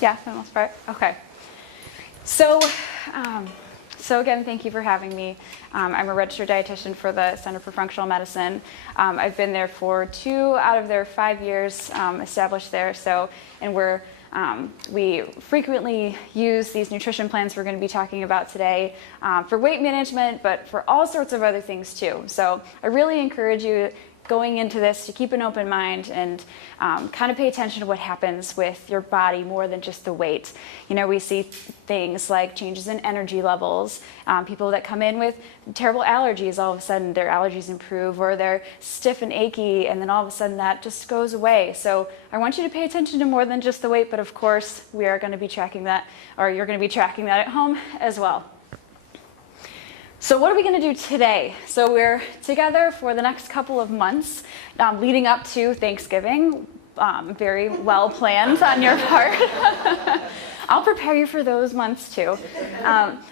Yeah, for the most part. Okay. So, so again, thank you for having me. I'm a registered dietitian for the Center for Functional Medicine. I've been there for 2 out of their 5 years established there. So, and we frequently use these nutrition plans we're going to be talking about today for weight management, but for all sorts of other things too. So I really encourage you going into this to keep an open mind and kind of pay attention to what happens with your body more than just the weight. You know, we see things like changes in energy levels, people that come in with terrible allergies, all of a sudden their allergies improve, or they're stiff and achy, and then all of a sudden that just goes away. So I want you to pay attention to more than just the weight, but of course we are going to be tracking that, or you're going to be tracking that at home as well. So what are we going to do today? So we're together for the next couple of months leading up to Thanksgiving. Very well planned on your part. I'll prepare you for those months too.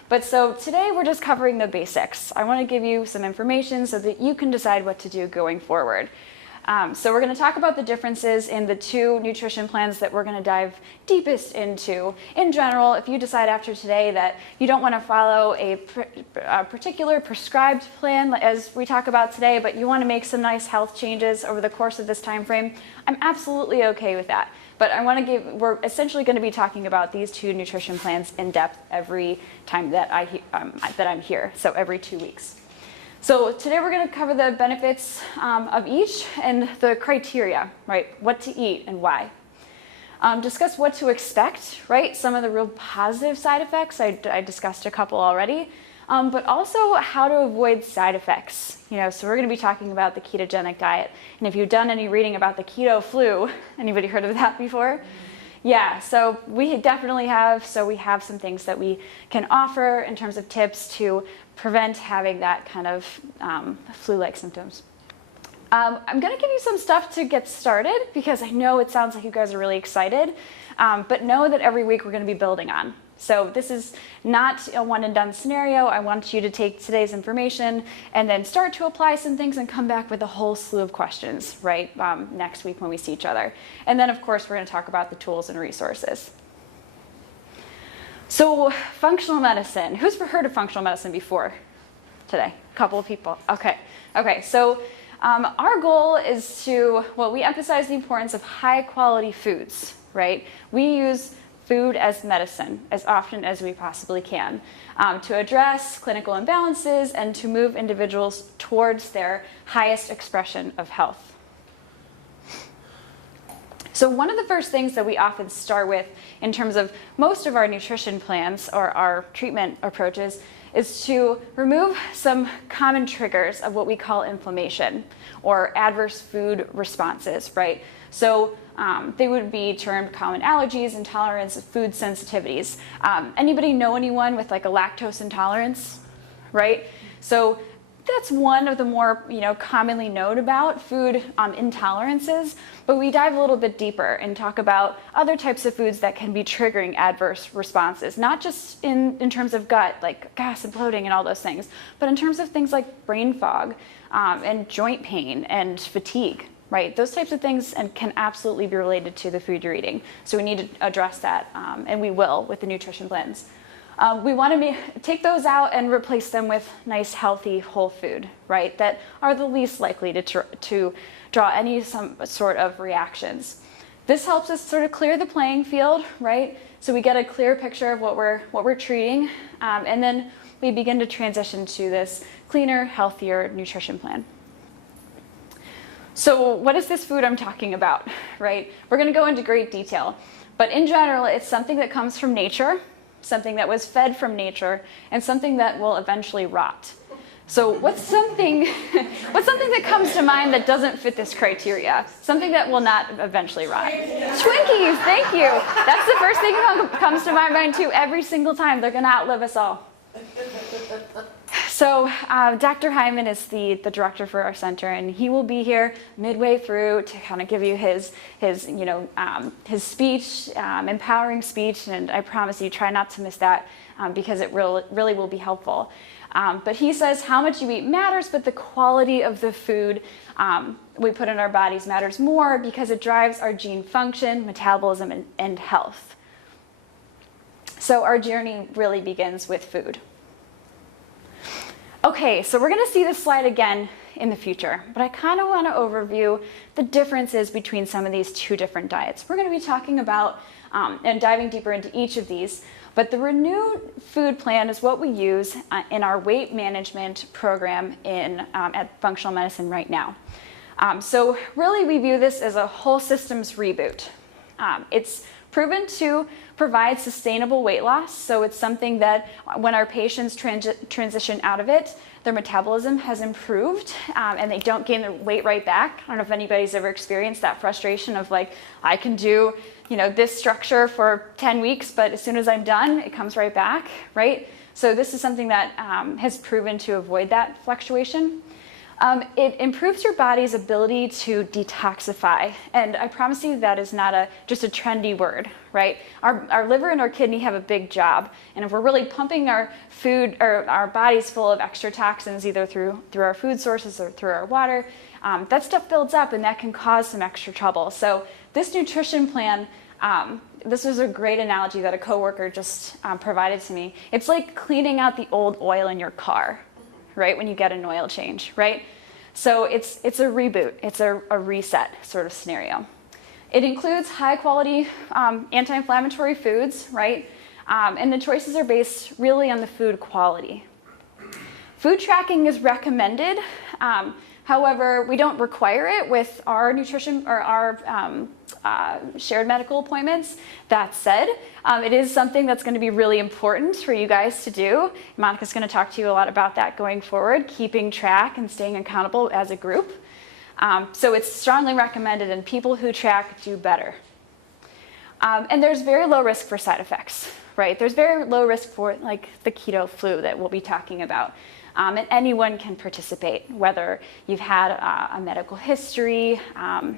But so today we're just covering the basics. I want to give you some information so that you can decide what to do going forward. So we're going to talk about the differences in the 2 nutrition plans that we're going to dive deepest into. In general, if you decide after today that you don't want to follow a particular prescribed plan as we talk about today, but you want to make some nice health changes over the course of this time frame, I'm absolutely okay with that. But we're essentially going to be talking about these 2 nutrition plans in depth every time that I'm here, so every 2 weeks. So today we're going to cover the benefits of each and the criteria, right? What to eat and why. Discuss what to expect, right? Some of the real positive side effects, I discussed a couple already, but also how to avoid side effects. You know, so we're going to be talking about the ketogenic diet. And if you've done any reading about the keto flu, anybody heard of that before? Yeah, so we definitely have. So we have some things that we can offer in terms of tips to prevent having that kind of flu-like symptoms. I'm going to give you some stuff to get started because I know it sounds like you guys are really excited, but know that every week we're going to be building on. So this is not a one and done scenario. I want you to take today's information and then start to apply some things and come back with a whole slew of questions, right, next week when we see each other. And then, of course, we're going to talk about the tools and resources. So functional medicine. Who's heard of functional medicine before today? A couple of people. Okay. So our goal is we emphasize the importance of high quality foods, right? We use food as medicine as often as we possibly can to address clinical imbalances and to move individuals towards their highest expression of health. So one of the first things that we often start with in terms of most of our nutrition plans or our treatment approaches is to remove some common triggers of what we call inflammation or adverse food responses, right? So they would be termed common allergies, intolerance, food sensitivities. Anybody know anyone with like a lactose intolerance, right? So that's one of the more commonly known about food intolerances, but we dive a little bit deeper and talk about other types of foods that can be triggering adverse responses, not just in terms of gut, like gas and bloating and all those things, but in terms of things like brain fog and joint pain and fatigue. Right, those types of things can absolutely be related to the food you're eating. So we need to address that, and we will with the nutrition plans. We want to take those out and replace them with nice, healthy, whole food, right, that are the least likely to draw some sort of reactions. This helps us sort of clear the playing field, right? So we get a clear picture of what we're treating, and then we begin to transition to this cleaner, healthier nutrition plan. So what is this food I'm talking about, right? We're going to go into great detail, but in general, it's something that comes from nature, something that was fed from nature, and something that will eventually rot. So what's something that comes to mind that doesn't fit this criteria? Something that will not eventually rot. Twinkies, thank you. That's the first thing that comes to my mind too. Every single time, they're going to outlive us all. So Dr. Hyneman is the director for our center, and he will be here midway through to kind of give you his speech, empowering speech, and I promise you, try not to miss that because it really will be helpful. But he says how much you eat matters, but the quality of the food we put in our bodies matters more because it drives our gene function, metabolism, and health. So our journey really begins with food. Okay, so we're going to see this slide again in the future, but I kind of want to overview the differences between some of these two different diets. We're going to be talking about and diving deeper into each of these, but the renewed food plan is what we use in our weight management program at functional medicine right now. So really we view this as a whole systems reboot. It's proven to provide sustainable weight loss, so it's something that when our patients transition out of it, their metabolism has improved and they don't gain their weight right back. I don't know if anybody's ever experienced that frustration of like, I can do this structure for 10 weeks, but as soon as I'm done, it comes right back, right? So this is something that has proven to avoid that fluctuation. It improves your body's ability to detoxify, and I promise you that is not just a trendy word, right? Our liver and our kidney have a big job, and if we're really pumping our food or our bodies full of extra toxins, either through our food sources or through our water, that stuff builds up, and that can cause some extra trouble. So this nutrition plan, this was a great analogy that a coworker just provided to me. It's like cleaning out the old oil in your car, right, when you get an oil change, right? So it's a reboot, it's a reset sort of scenario. It includes high quality anti-inflammatory foods, right? And the choices are based really on the food quality. Food tracking is recommended. However, we don't require it with our nutrition or our shared medical appointments. That said, it is something that's going to be really important for you guys to do. Monica's going to talk to you a lot about that going forward, keeping track and staying accountable as a group. So it's strongly recommended, and people who track do better. And there's very low risk for side effects, right? There's very low risk for like the keto flu that we'll be talking about. And anyone can participate, whether you've had a medical history.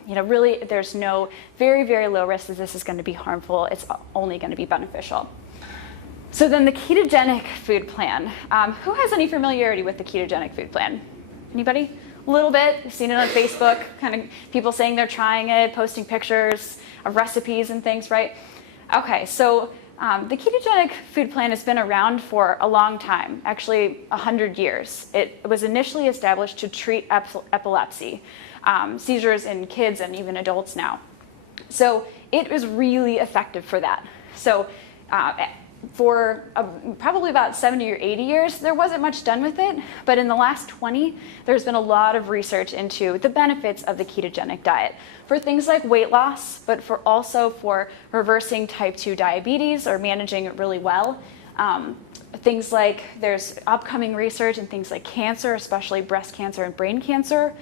Really, there's no very, very low risk that this is going to be harmful. It's only going to be beneficial. So then the ketogenic food plan. Who has any familiarity with the ketogenic food plan? Anybody? A little bit. You've seen it on Facebook, kind of people saying they're trying it, posting pictures of recipes and things, right? Okay, so the ketogenic food plan has been around for a long time, actually 100 years. It was initially established to treat epilepsy, seizures in kids and even adults now. So it was really effective for that. So for probably about 70 or 80 years, there wasn't much done with it, but in the last 20, there's been a lot of research into the benefits of the ketogenic diet for things like weight loss, but also for reversing type 2 diabetes or managing it really well. Things like there's upcoming research in things like cancer, especially breast cancer and brain cancer.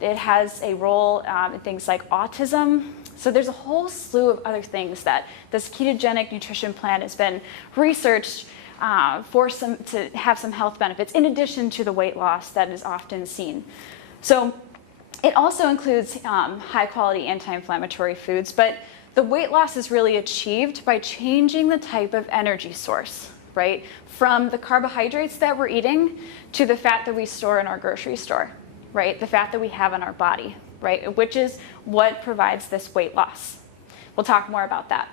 It has a role in things like autism. So there's a whole slew of other things that this ketogenic nutrition plan has been researched to have some health benefits in addition to the weight loss that is often seen. So it also includes high quality anti-inflammatory foods, but the weight loss is really achieved by changing the type of energy source, right? From the carbohydrates that we're eating to the fat that we store in our grocery store, right? The fat that we have in our body, right? Which is what provides this weight loss. We'll talk more about that.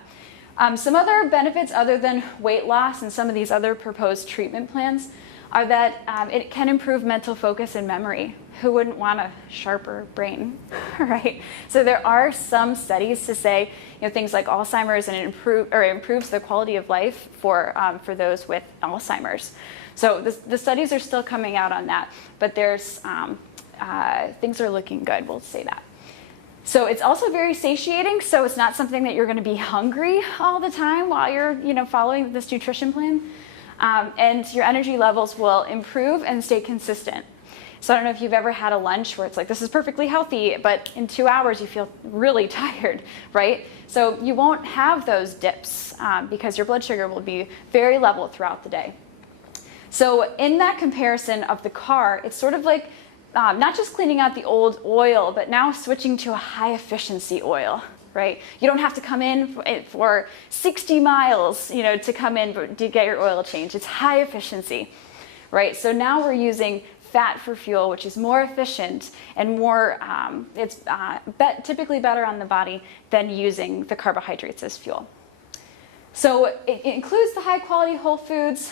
Some other benefits other than weight loss and some of these other proposed treatment plans are that it can improve mental focus and memory. Who wouldn't want a sharper brain, right? So there are some studies to say, things like Alzheimer's, and it improves the quality of life for those with Alzheimer's. So the studies are still coming out on that, but there's things are looking good, we'll say that. So it's also very satiating, so it's not something that you're going to be hungry all the time while you're following this nutrition plan. And your energy levels will improve and stay consistent. So I don't know if you've ever had a lunch where it's like, this is perfectly healthy, but in 2 hours you feel really tired, right? So you won't have those dips because your blood sugar will be very level throughout the day. So in that comparison of the car, it's sort of like not just cleaning out the old oil, but now switching to a high efficiency oil, right? You don't have to come in for 60 miles, to come in to get your oil change. It's high efficiency, right? So now we're using fat for fuel, which is more efficient and more, typically better on the body than using the carbohydrates as fuel. So it includes the high quality whole foods,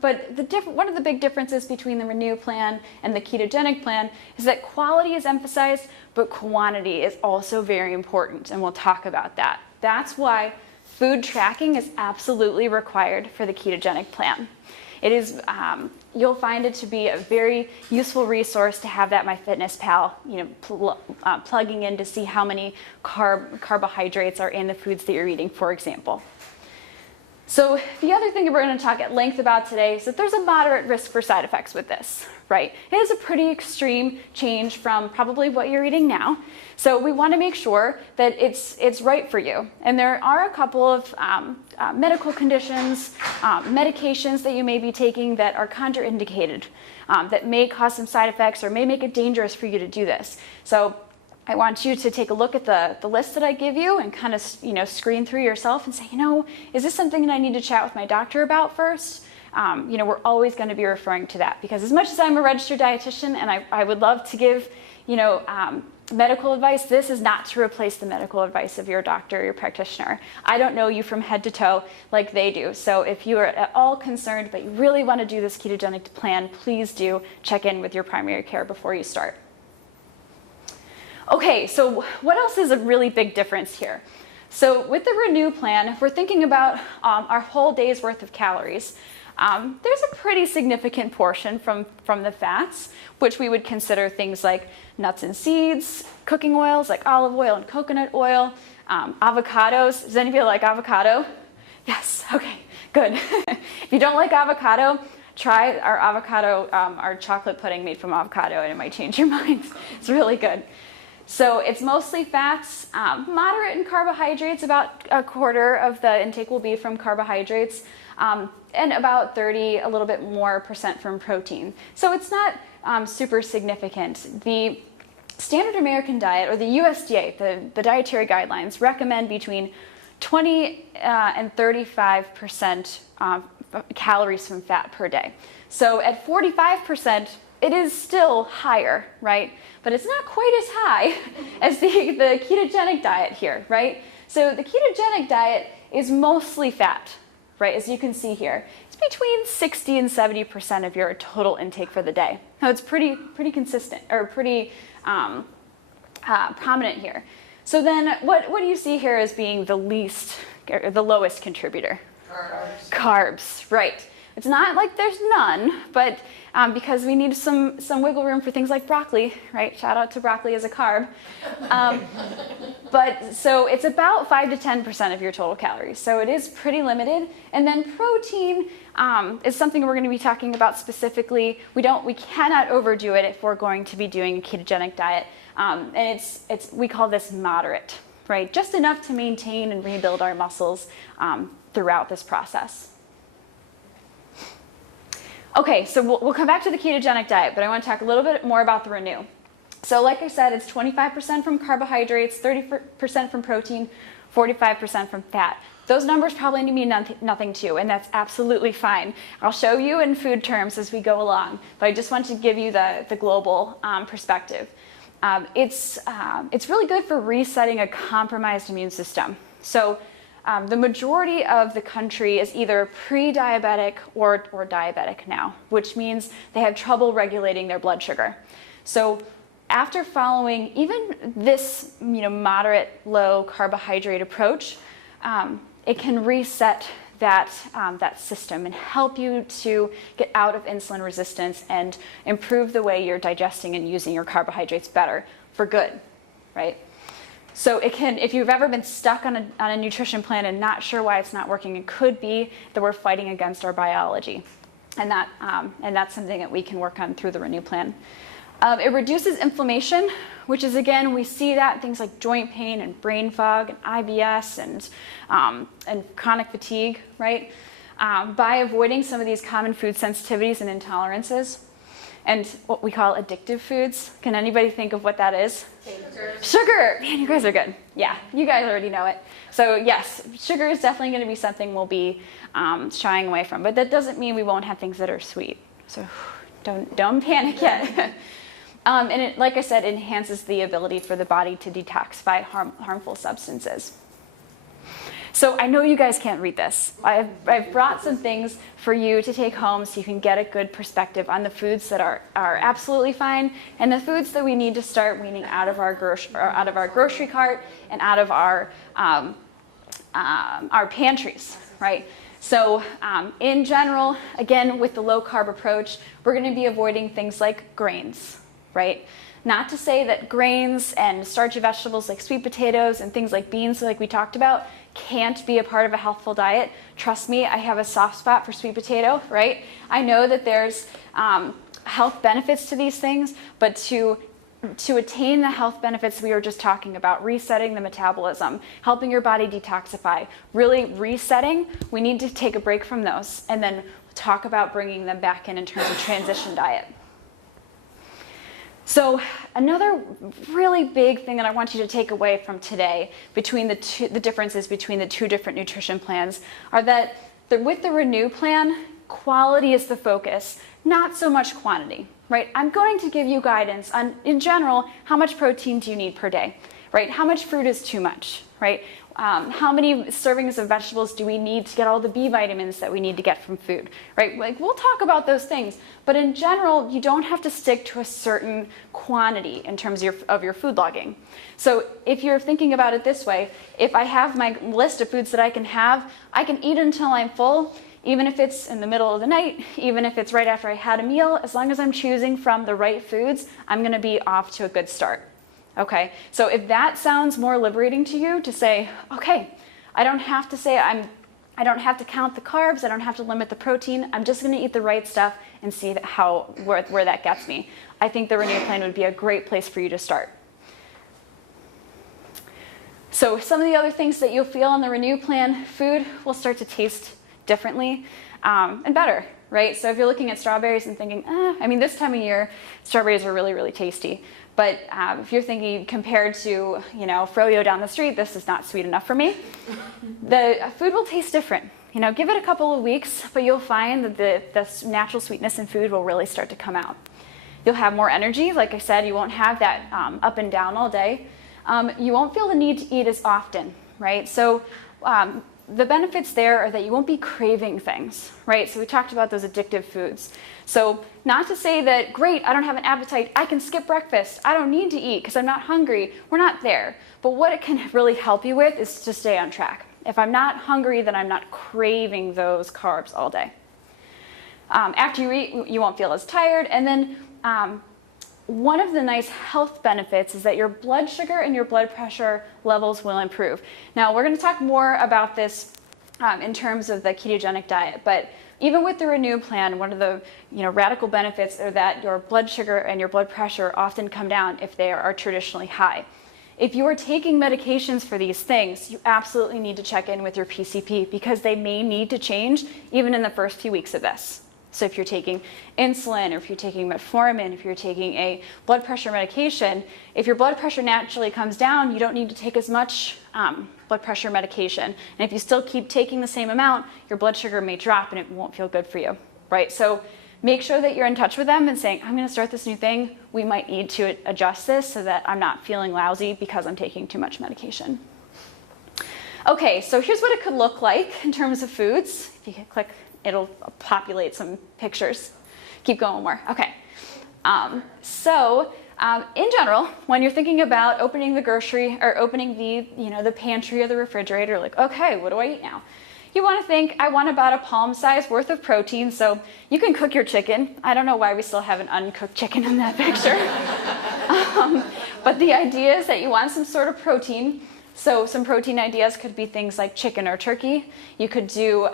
but one of the big differences between the Renew plan and the ketogenic plan is that quality is emphasized, but quantity is also very important, and we'll talk about that. That's why food tracking is absolutely required for the ketogenic plan. It is, you'll find it to be a very useful resource to have that MyFitnessPal, plugging in to see how many carbohydrates are in the foods that you're eating, for example. So the other thing that we're going to talk at length about today is that there's a moderate risk for side effects with this, right? It is a pretty extreme change from probably what you're eating now. So we want to make sure that it's right for you. And there are a couple of medical conditions, medications that you may be taking that are contraindicated, that may cause some side effects or may make it dangerous for you to do this. So I want you to take a look at the list that I give you and kind of, screen through yourself and say, is this something that I need to chat with my doctor about first? We're always going to be referring to that, because as much as I'm a registered dietitian and I would love to give, medical advice, this is not to replace the medical advice of your doctor or your practitioner. I don't know you from head to toe like they do. So if you are at all concerned but you really want to do this ketogenic plan, please do check in with your primary care before you start. Okay, so what else is a really big difference here? So with the Renew plan, if we're thinking about our whole day's worth of calories, there's a pretty significant portion from the fats, which we would consider things like nuts and seeds, cooking oils like olive oil and coconut oil, avocados. Does anybody like avocado? Yes, okay, good. If you don't like avocado, try our avocado, our chocolate pudding made from avocado, and it might change your mind. It's really good. So it's mostly fats, moderate in carbohydrates, about a quarter of the intake will be from carbohydrates, and about 30, a little bit more percent from protein. So it's not super significant. The Standard American Diet, or the USDA, the dietary guidelines, recommend between 20 and 35% calories from fat per day. So at 45%, it is still higher, right? But it's not quite as high as the ketogenic diet here, right? So the ketogenic diet is mostly fat, right? As you can see here, it's between 60 and 70% of your total intake for the day. Now it's pretty consistent, or pretty prominent here. So then what do you see here as being the least, or the lowest contributor? Carbs, right. It's not like there's none, but because we need some wiggle room for things like broccoli, right? Shout out to broccoli as a carb. But so it's about 5 to 10% of your total calories. So it is pretty limited. And then protein is something we're going to be talking about specifically. We cannot overdo it if we're going to be doing a ketogenic diet. And we call this moderate, right? Just enough to maintain and rebuild our muscles throughout this process. Okay, so we'll come back to the ketogenic diet, but I want to talk a little bit more about the Renew. So like I said, it's 25% from carbohydrates, 30% from protein, 45% from fat. Those numbers probably mean nothing to you, and that's absolutely fine. I'll show you in food terms as we go along, but I just want to give you the global perspective. It's really good for resetting a compromised immune system. So the majority of the country is either pre-diabetic or diabetic now, which means they have trouble regulating their blood sugar. So after following even this moderate low carbohydrate approach, it can reset that system and help you to get out of insulin resistance and improve the way you're digesting and using your carbohydrates better for good, right? So it can, if you've ever been stuck on a nutrition plan and not sure why it's not working, it could be that we're fighting against our biology, and that's something that we can work on through the Renew plan. It reduces inflammation, which is, again, we see that in things like joint pain and brain fog and IBS and chronic fatigue, right? By avoiding some of these common food sensitivities and intolerances. And what we call addictive foods. Can anybody think of what that is? Sugar. Man, you guys are good. Yeah, you guys already know it. So yes, sugar is definitely going to be something we'll be shying away from. But that doesn't mean we won't have things that are sweet. So don't panic yet. And it, like I said, enhances the ability for the body to detoxify harmful substances. So I know you guys can't read this. I've brought some things for you to take home so you can get a good perspective on the foods that are absolutely fine and the foods that we need to start weaning out of our grocery cart and out of our pantries, right? So in general, again, with the low carb approach, we're going to be avoiding things like grains, right? Not to say that grains and starchy vegetables like sweet potatoes and things like beans, like we talked about, can't be a part of a healthful diet. Trust me, I have a soft spot for sweet potato, right? I know that there's health benefits to these things, but to attain the health benefits we were just talking about, resetting the metabolism, helping your body detoxify, really resetting, we need to take a break from those and then talk about bringing them back in terms of transition diet. So another really big thing that I want you to take away from today between the differences between the two different nutrition plans are that with the Renew plan, quality is the focus, not so much quantity. Right? I'm going to give you guidance on, in general, how much protein do you need per day, right? How much fruit is too much, right? How many servings of vegetables do we need to get all the B vitamins that we need to get from food, right? Like, we'll talk about those things, but in general, you don't have to stick to a certain quantity in terms of your food logging. So if you're thinking about it this way, if I have my list of foods that I can have, I can eat until I'm full, even if it's in the middle of the night, even if it's right after I had a meal, as long as I'm choosing from the right foods, I'm going to be off to a good start. Okay, so if that sounds more liberating to you to say, okay, I don't have to count the carbs, I don't have to limit the protein, I'm just going to eat the right stuff and see where that gets me. I think the Renew plan would be a great place for you to start. So some of the other things that you'll feel on the Renew plan, food will start to taste differently and better, right? So if you're looking at strawberries and thinking, I mean, this time of year, strawberries are really, really tasty. But if you're thinking compared to, froyo down the street, this is not sweet enough for me, the food will taste different. Give it a couple of weeks, but you'll find that the natural sweetness in food will really start to come out. You'll have more energy. Like I said, you won't have that up and down all day. You won't feel the need to eat as often, right? So the benefits there are that you won't be craving things, right? So we talked about those addictive foods. So not to say that, great, I don't have an appetite, I can skip breakfast, I don't need to eat because I'm not hungry. We're not there. But what it can really help you with is to stay on track. If I'm not hungry, then I'm not craving those carbs all day. After you eat, you won't feel as tired. And then one of the nice health benefits is that your blood sugar and your blood pressure levels will improve. Now, we're going to talk more about this in terms of the ketogenic diet, but even with the Renew plan, one of the radical benefits are that your blood sugar and your blood pressure often come down if they are traditionally high. If you are taking medications for these things, you absolutely need to check in with your PCP because they may need to change even in the first few weeks of this. So if you're taking insulin, or if you're taking metformin, if you're taking a blood pressure medication, if your blood pressure naturally comes down, you don't need to take as much blood pressure medication. And if you still keep taking the same amount, your blood sugar may drop and it won't feel good for you, right? So make sure that you're in touch with them and saying, I'm going to start this new thing. We might need to adjust this so that I'm not feeling lousy because I'm taking too much medication. Okay, so here's what it could look like in terms of foods. If you can click, it'll populate some pictures. Keep going more. Okay. In general, when you're thinking about opening the grocery or opening the pantry or the refrigerator, like, okay, what do I eat now? You want to think, I want about a palm size worth of protein, so you can cook your chicken. I don't know why we still have an uncooked chicken in that picture. But the idea is that you want some sort of protein. So some protein ideas could be things like chicken or turkey. You could do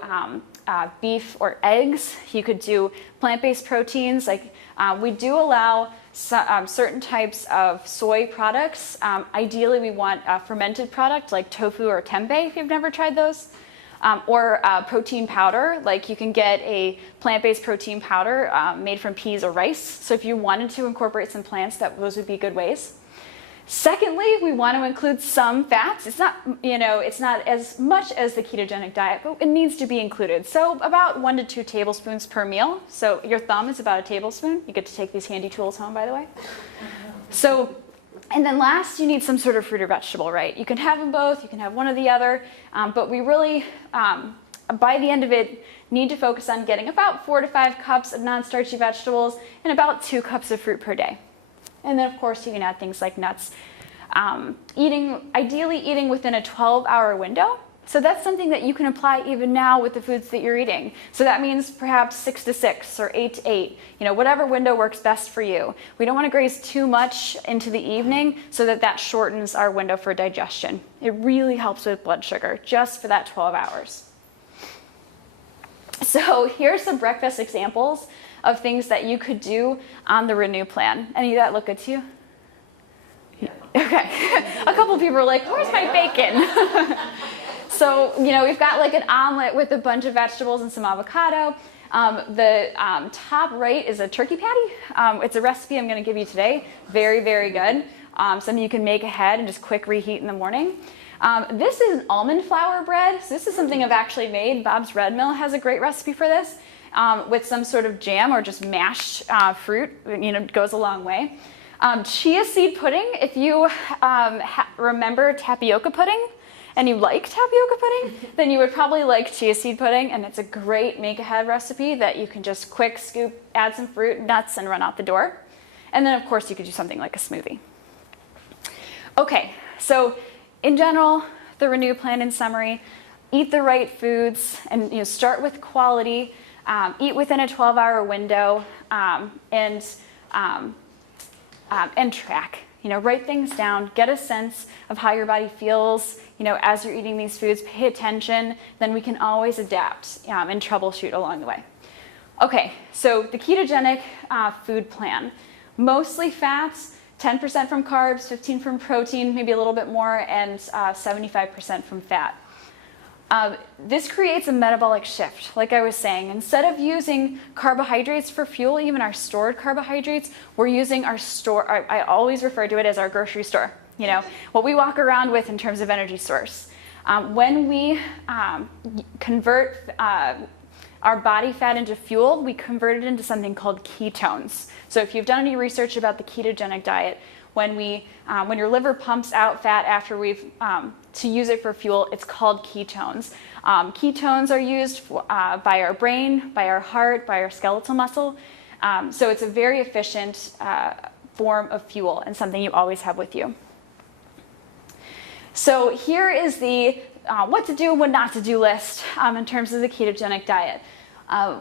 beef or eggs. You could do plant-based proteins. Like we do allow certain types of soy products. Ideally, we want a fermented product like tofu or tempeh, if you've never tried those. Or protein powder, like you can get a plant-based protein powder made from peas or rice. So if you wanted to incorporate some plants, those would be good ways. Secondly, we want to include some fats. It's not, it's not as much as the ketogenic diet, but it needs to be included. So about 1 to 2 tablespoons per meal. So your thumb is about a tablespoon. You get to take these handy tools home, by the way. So And then last, you need some sort of fruit or vegetable, right? You can have them both, you can have one or the other, but we really, by the end of it, need to focus on getting about 4 to 5 cups of non-starchy vegetables and about 2 cups of fruit per day. And then of course you can add things like nuts. Ideally eating within a 12-hour window. So that's something that you can apply even now with the foods that you're eating. So that means perhaps 6 to 6 or 8 to 8, whatever window works best for you. We don't want to graze too much into the evening so that shortens our window for digestion. It really helps with blood sugar just for that 12 hours. So here's some breakfast examples of things that you could do on the Renew plan. Any of that look good to you? Yeah. Okay. A couple of people are like, where's my bacon? So, we've got like an omelet with a bunch of vegetables and some avocado. The top right is a turkey patty. It's a recipe I'm going to give you today. Very, very good. Something you can make ahead and just quick reheat in the morning. This is an almond flour bread. So this is something I've actually made. Bob's Red Mill has a great recipe for this with some sort of jam or just mashed fruit. Goes a long way. Chia seed pudding. If you remember tapioca pudding, and you like tapioca pudding, then you would probably like chia seed pudding, and it's a great make-ahead recipe that you can just quick scoop, add some fruit, nuts, and run out the door. And then, of course, you could do something like a smoothie. Okay, so in general, the Renew plan in summary, eat the right foods, and start with quality, eat within a 12-hour window, and track. Write things down, get a sense of how your body feels, as you're eating these foods, pay attention, then we can always adapt and troubleshoot along the way. Okay, so the ketogenic food plan, mostly fats, 10% from carbs, 15% from protein, maybe a little bit more, and 75% from fat. This creates a metabolic shift, like I was saying. Instead of using carbohydrates for fuel, even our stored carbohydrates, we're using our store. I always refer to it as our grocery store, what we walk around with in terms of energy source. When we convert our body fat into fuel, we convert it into something called ketones. So if you've done any research about the ketogenic diet, when your liver pumps out fat after to use it for fuel, it's called ketones. Ketones are used by our brain, by our heart, by our skeletal muscle. So it's a very efficient form of fuel and something you always have with you. So here is the what to do and what not to do list in terms of the ketogenic diet.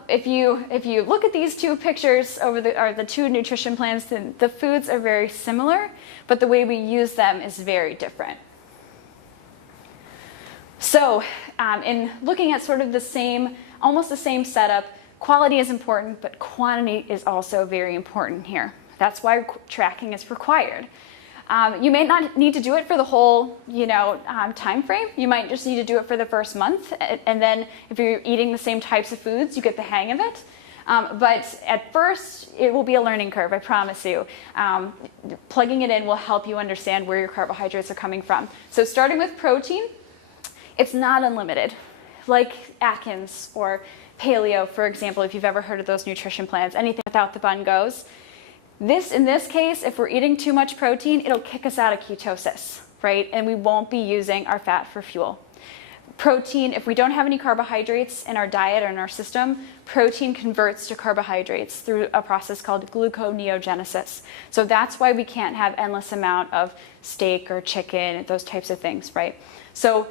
If you look at these two pictures or the two nutrition plans, then the foods are very similar, but the way we use them is very different. So in looking at sort of almost the same setup, quality is important, but quantity is also very important here. That's why tracking is required. You may not need to do it for the whole, time frame. You might just need to do it for the first month, and then if you're eating the same types of foods, you get the hang of it. But at first, it will be a learning curve, I promise you. Plugging it in will help you understand where your carbohydrates are coming from. So starting with protein, it's not unlimited. Like Atkins or Paleo, for example, if you've ever heard of those nutrition plans, anything without the bun goes. In this case, if we're eating too much protein, it'll kick us out of ketosis, right? And we won't be using our fat for fuel. Protein, if we don't have any carbohydrates in our diet or in our system, protein converts to carbohydrates through a process called gluconeogenesis. So that's why we can't have endless amount of steak or chicken, those types of things, right? So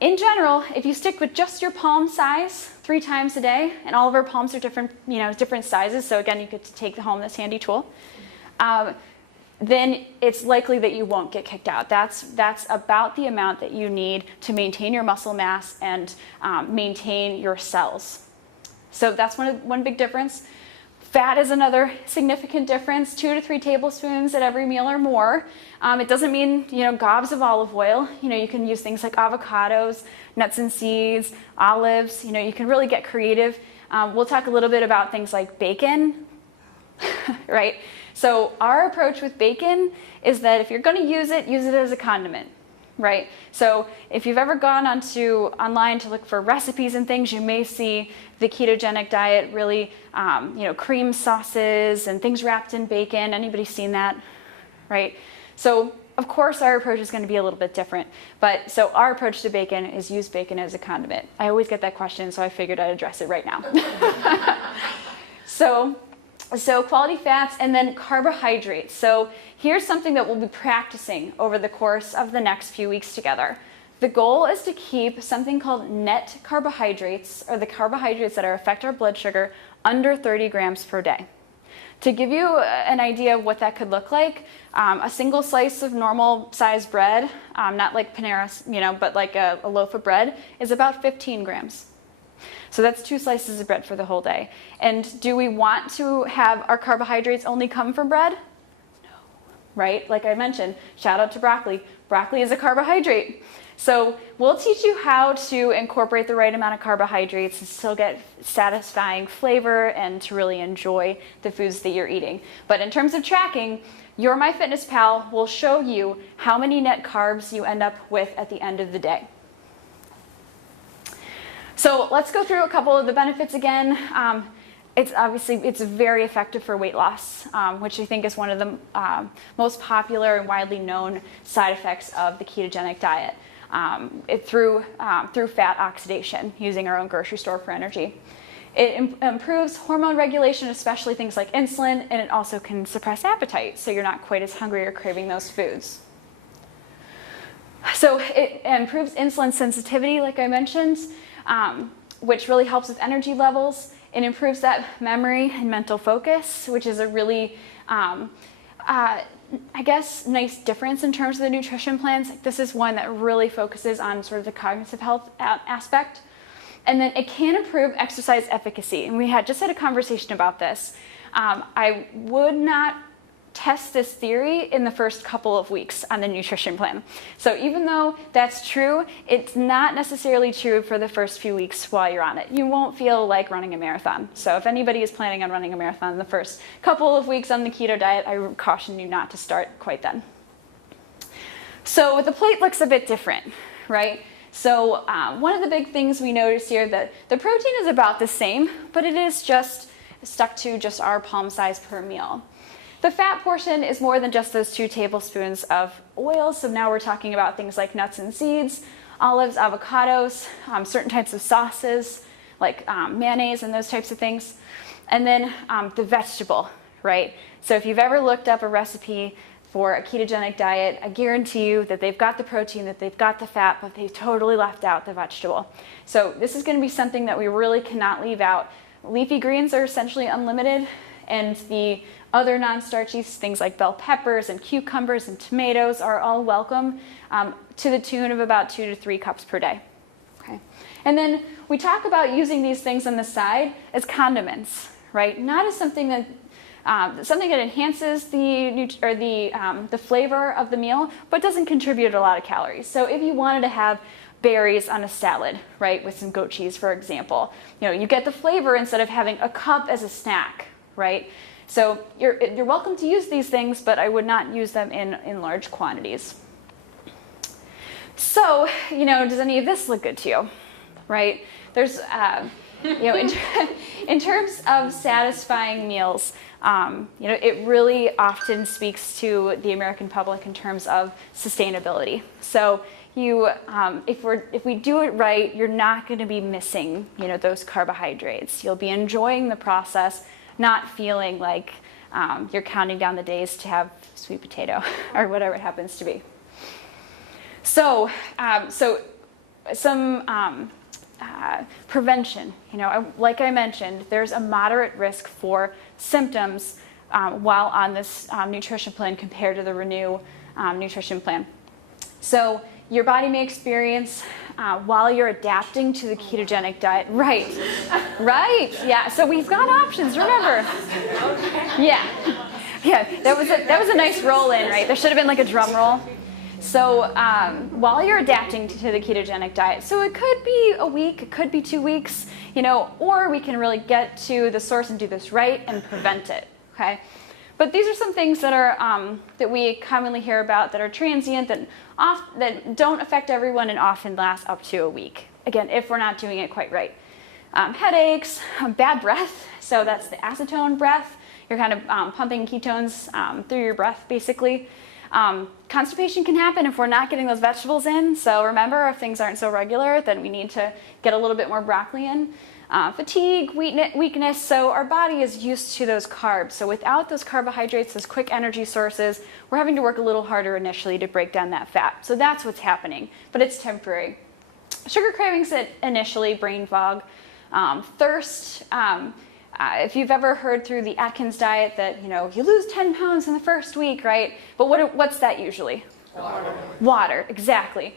in general, if you stick with just your palm size 3 times a day, and all of our palms are different, different sizes, so again, you could take home this handy tool, then it's likely that you won't get kicked out. That's about the amount that you need to maintain your muscle mass and maintain your cells. So that's one big difference. Fat is another significant difference, 2 to 3 tablespoons at every meal or more. It doesn't mean, gobs of olive oil. You can use things like avocados, nuts and seeds, olives. You can really get creative. We'll talk a little bit about things like bacon, right? So our approach with bacon is that if you're going to use it as a condiment, right? So if you've ever gone online to look for recipes and things, you may see the ketogenic diet really, cream sauces and things wrapped in bacon. Anybody seen that, right? So of course our approach is going to be a little bit different, but so our approach to bacon is use bacon as a condiment. I always get that question, so I figured I'd address it right now. So quality fats and then carbohydrates. So here's something that we'll be practicing over the course of the next few weeks together. The goal is to keep something called net carbohydrates, or the carbohydrates that affect our blood sugar, under 30 grams per day. To give you an idea of what that could look like, a single slice of normal sized bread, not like Panera, but like a loaf of bread, is about 15 grams. So that's 2 slices of bread for the whole day. And do we want to have our carbohydrates only come from bread? No. Right? Like I mentioned, shout out to broccoli. Broccoli is a carbohydrate. So we'll teach you how to incorporate the right amount of carbohydrates and still get satisfying flavor and to really enjoy the foods that you're eating. But in terms of tracking, your MyFitnessPal will show you how many net carbs you end up with at the end of the day. So let's go through a couple of the benefits again. It's very effective for weight loss, which I think is one of the most popular and widely known side effects of the ketogenic diet, through fat oxidation, using our own grocery store for energy. It improves hormone regulation, especially things like insulin, and it also can suppress appetite, so you're not quite as hungry or craving those foods. So it improves insulin sensitivity, like I mentioned, which really helps with energy levels. It improves that memory and mental focus, which is a really, I guess, nice difference in terms of the nutrition plans. This is one that really focuses on sort of the cognitive health aspect. And then it can improve exercise efficacy. And we just had a conversation about this. I would not test this theory in the first couple of weeks on the nutrition plan. So even though that's true, it's not necessarily true for the first few weeks while you're on it. You won't feel like running a marathon. So if anybody is planning on running a marathon in the first couple of weeks on the keto diet, I would caution you not to start quite then. So the plate looks a bit different, right? So one of the big things we notice here, that the protein is about the same, but it is just stuck to just our palm size per meal. The fat portion is more than just those 2 tablespoons of oil. So now we're talking about things like nuts and seeds, olives, avocados, certain types of sauces like mayonnaise and those types of things. And then the vegetable, right? So if you've ever looked up a recipe for a ketogenic diet, I guarantee you that they've got the protein, that they've got the fat, but they've totally left out the vegetable. So this is going to be something that we really cannot leave out. Leafy greens are essentially unlimited, and the other non-starchy things like bell peppers and cucumbers and tomatoes are all welcome, to the tune of about 2 to 3 cups per day. Okay. And then we talk about using these things on the side as condiments, right? Not as something that enhances the flavor of the meal, but doesn't contribute a lot of calories. So if you wanted to have berries on a salad, right, with some goat cheese, for example, you get the flavor instead of having a cup as a snack, right? So you're welcome to use these things, but I would not use them in large quantities. So, does any of this look good to you, right? There's, in terms of satisfying meals, it really often speaks to the American public in terms of sustainability. So if we do it right, you're not going to be missing, those carbohydrates. You'll be enjoying the process, not feeling like you're counting down the days to have sweet potato or whatever it happens to be. So, some prevention. Like I mentioned, there's a moderate risk for symptoms while on this nutrition plan compared to the Renew nutrition plan. So your body may experience while you're adapting to the ketogenic diet. Right, yeah. So we've got options. Remember? Yeah. That was a nice roll in, right? There should have been like a drum roll. So while you're adapting to the ketogenic diet, so it could be a week, it could be 2 weeks, or we can really get to the source and do this right and prevent it. Okay. But these are some things that are that we commonly hear about that are transient, that don't affect everyone and often last up to a week. Again, if we're not doing it quite right. Headaches, bad breath, so that's the acetone breath. You're kind of pumping ketones through your breath, basically. Constipation can happen if we're not getting those vegetables in. So remember, if things aren't so regular, then we need to get a little bit more broccoli in. Fatigue, weakness, so our body is used to those carbs. So without those carbohydrates, those quick energy sources, we're having to work a little harder initially to break down that fat. So that's what's happening, but it's temporary. Sugar cravings initially, brain fog, thirst. If you've ever heard through the Atkins diet that, you lose 10 pounds in the first week, right? But what's that usually? Water, exactly.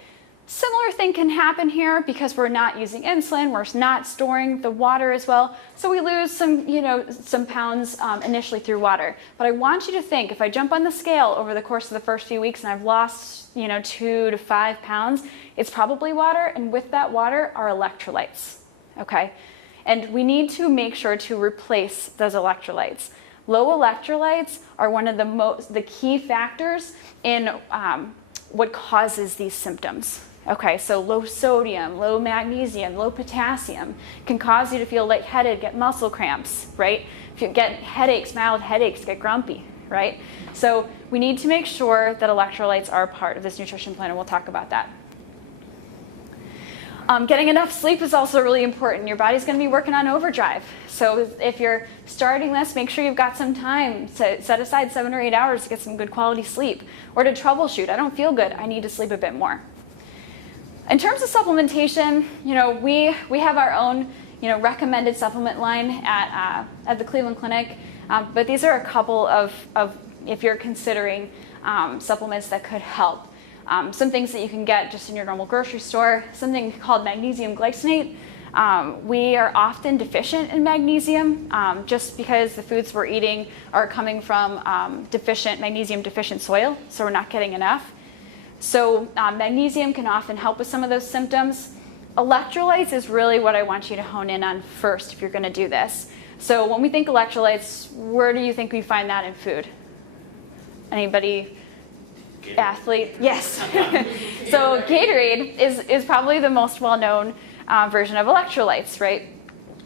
Similar thing can happen here because we're not using insulin, we're not storing the water as well. So we lose some pounds initially through water. But I want you to think, if I jump on the scale over the course of the first few weeks and I've lost, 2 to 5 pounds, it's probably water, and with that water are electrolytes, okay? And we need to make sure to replace those electrolytes. Low electrolytes are one of the key factors in what causes these symptoms. Okay, so low sodium, low magnesium, low potassium can cause you to feel lightheaded, get muscle cramps, right? If you get headaches, mild headaches, get grumpy, right? So we need to make sure that electrolytes are a part of this nutrition plan, and we'll talk about that. Getting enough sleep is also really important. Your body's going to be working on overdrive. So if you're starting this, make sure you've got some time to set aside 7 or 8 hours to get some good quality sleep, or to troubleshoot. I don't feel good. I need to sleep a bit more. In terms of supplementation, we have our own, recommended supplement line at the Cleveland Clinic, but these are a couple of if you're considering supplements that could help. Some things that you can get just in your normal grocery store, something called magnesium glycinate. We are often deficient in magnesium just because the foods we're eating are coming from magnesium deficient soil, so we're not getting enough. So magnesium can often help with some of those symptoms. Electrolytes is really what I want you to hone in on first if you're going to do this. So when we think electrolytes, where do you think we find that in food? Anybody? Gatorade. Athlete? Yes. So Gatorade is probably the most well-known version of electrolytes, right?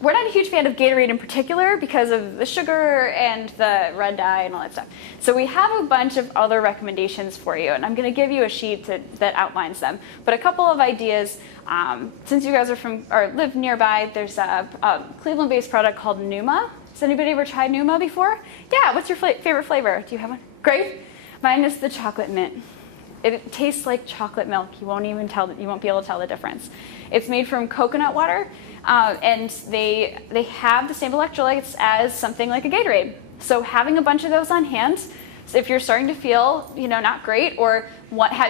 We're not a huge fan of Gatorade in particular because of the sugar and the red dye and all that stuff. So we have a bunch of other recommendations for you, and I'm going to give you a sheet that outlines them. But a couple of ideas, since you guys are live nearby, there's a Cleveland-based product called Numa. Has anybody ever tried Numa before? Yeah, what's your favorite flavor? Do you have one? Grape? Mine is the chocolate mint. It tastes like chocolate milk. You won't be able to tell the difference. It's made from coconut water. And they have the same electrolytes as something like a Gatorade. So having a bunch of those on hand, so if you're starting to feel, not great, or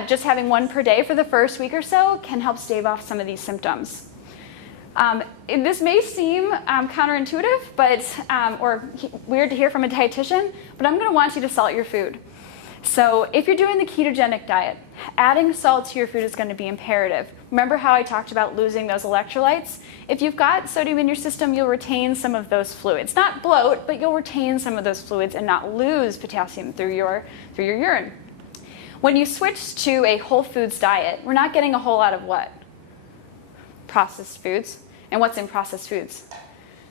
just having one per day for the first week or so can help stave off some of these symptoms. This may seem counterintuitive, or weird to hear from a dietitian, but I'm going to want you to salt your food. So if you're doing the ketogenic diet, adding salt to your food is going to be imperative. Remember how I talked about losing those electrolytes? If you've got sodium in your system, you'll retain some of those fluids. Not bloat, but you'll retain some of those fluids and not lose potassium through your urine. When you switch to a whole foods diet, we're not getting a whole lot of what? Processed foods. And what's in processed foods?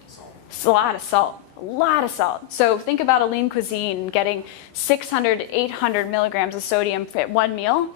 Salt. It's a lot of salt. A lot of salt. So think about a lean cuisine getting 600 to 800 milligrams of sodium at one meal.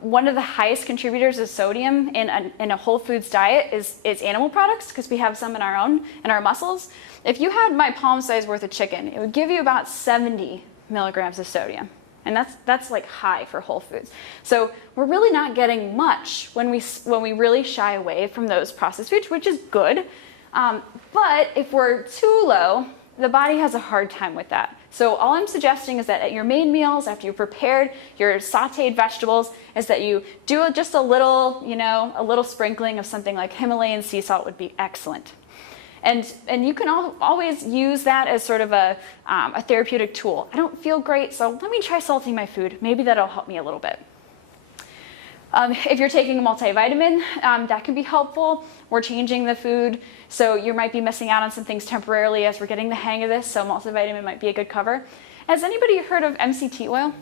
One of the highest contributors of sodium in a whole foods diet is animal products, because we have some in our muscles. If you had my palm size worth of chicken, it would give you about 70 milligrams of sodium. And that's like high for whole foods. So we're really not getting much when we really shy away from those processed foods, which is good. But if we're too low, the body has a hard time with that. So all I'm suggesting is that at your main meals, after you've prepared your sauteed vegetables, is that you do just a little sprinkling of something like Himalayan sea salt would be excellent. And you can always use that as sort of a therapeutic tool. I don't feel great, so let me try salting my food. Maybe that'll help me a little bit. If you're taking a multivitamin, that can be helpful. We're changing the food, so you might be missing out on some things temporarily as we're getting the hang of this, so multivitamin might be a good cover. Has anybody heard of MCT oil?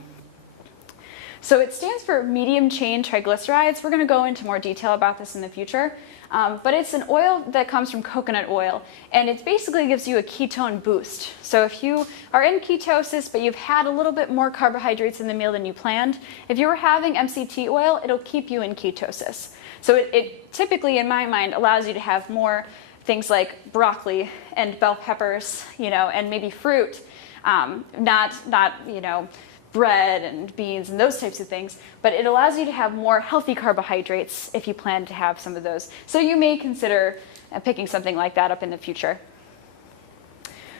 So it stands for medium chain triglycerides. We're going to go into more detail about this in the future. but it's an oil that comes from coconut oil, and it basically gives you a ketone boost. So if you are in ketosis, but you've had a little bit more carbohydrates in the meal than you planned, if you were having MCT oil, it'll keep you in ketosis. So it typically, in my mind, allows you to have more things like broccoli and bell peppers, and maybe fruit, not bread and beans and those types of things, but it allows you to have more healthy carbohydrates if you plan to have some of those. So you may consider picking something like that up in the future.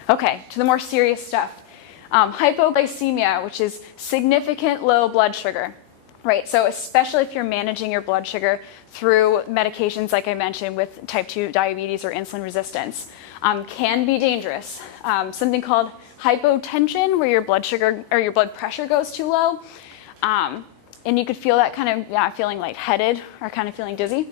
Okay, to the more serious stuff. Hypoglycemia, which is significant low blood sugar. Right, so especially if you're managing your blood sugar through medications like I mentioned with type 2 diabetes or insulin resistance, can be dangerous. Something called hypotension, where your blood sugar or your blood pressure goes too low, and you could feel that kind of feeling lightheaded or kind of feeling dizzy.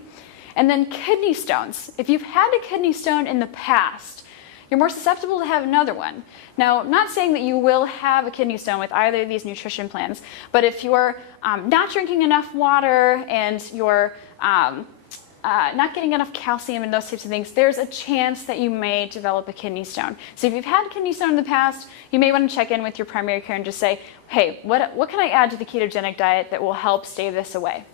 And then kidney stones. If you've had a kidney stone in the past, you're more susceptible to have another one. Now, I'm not saying that you will have a kidney stone with either of these nutrition plans, but if you're not drinking enough water and you're not getting enough calcium and those types of things, there's a chance that you may develop a kidney stone. So if you've had a kidney stone in the past, you may want to check in with your primary care and just say, hey, what can I add to the ketogenic diet that will help stay this away?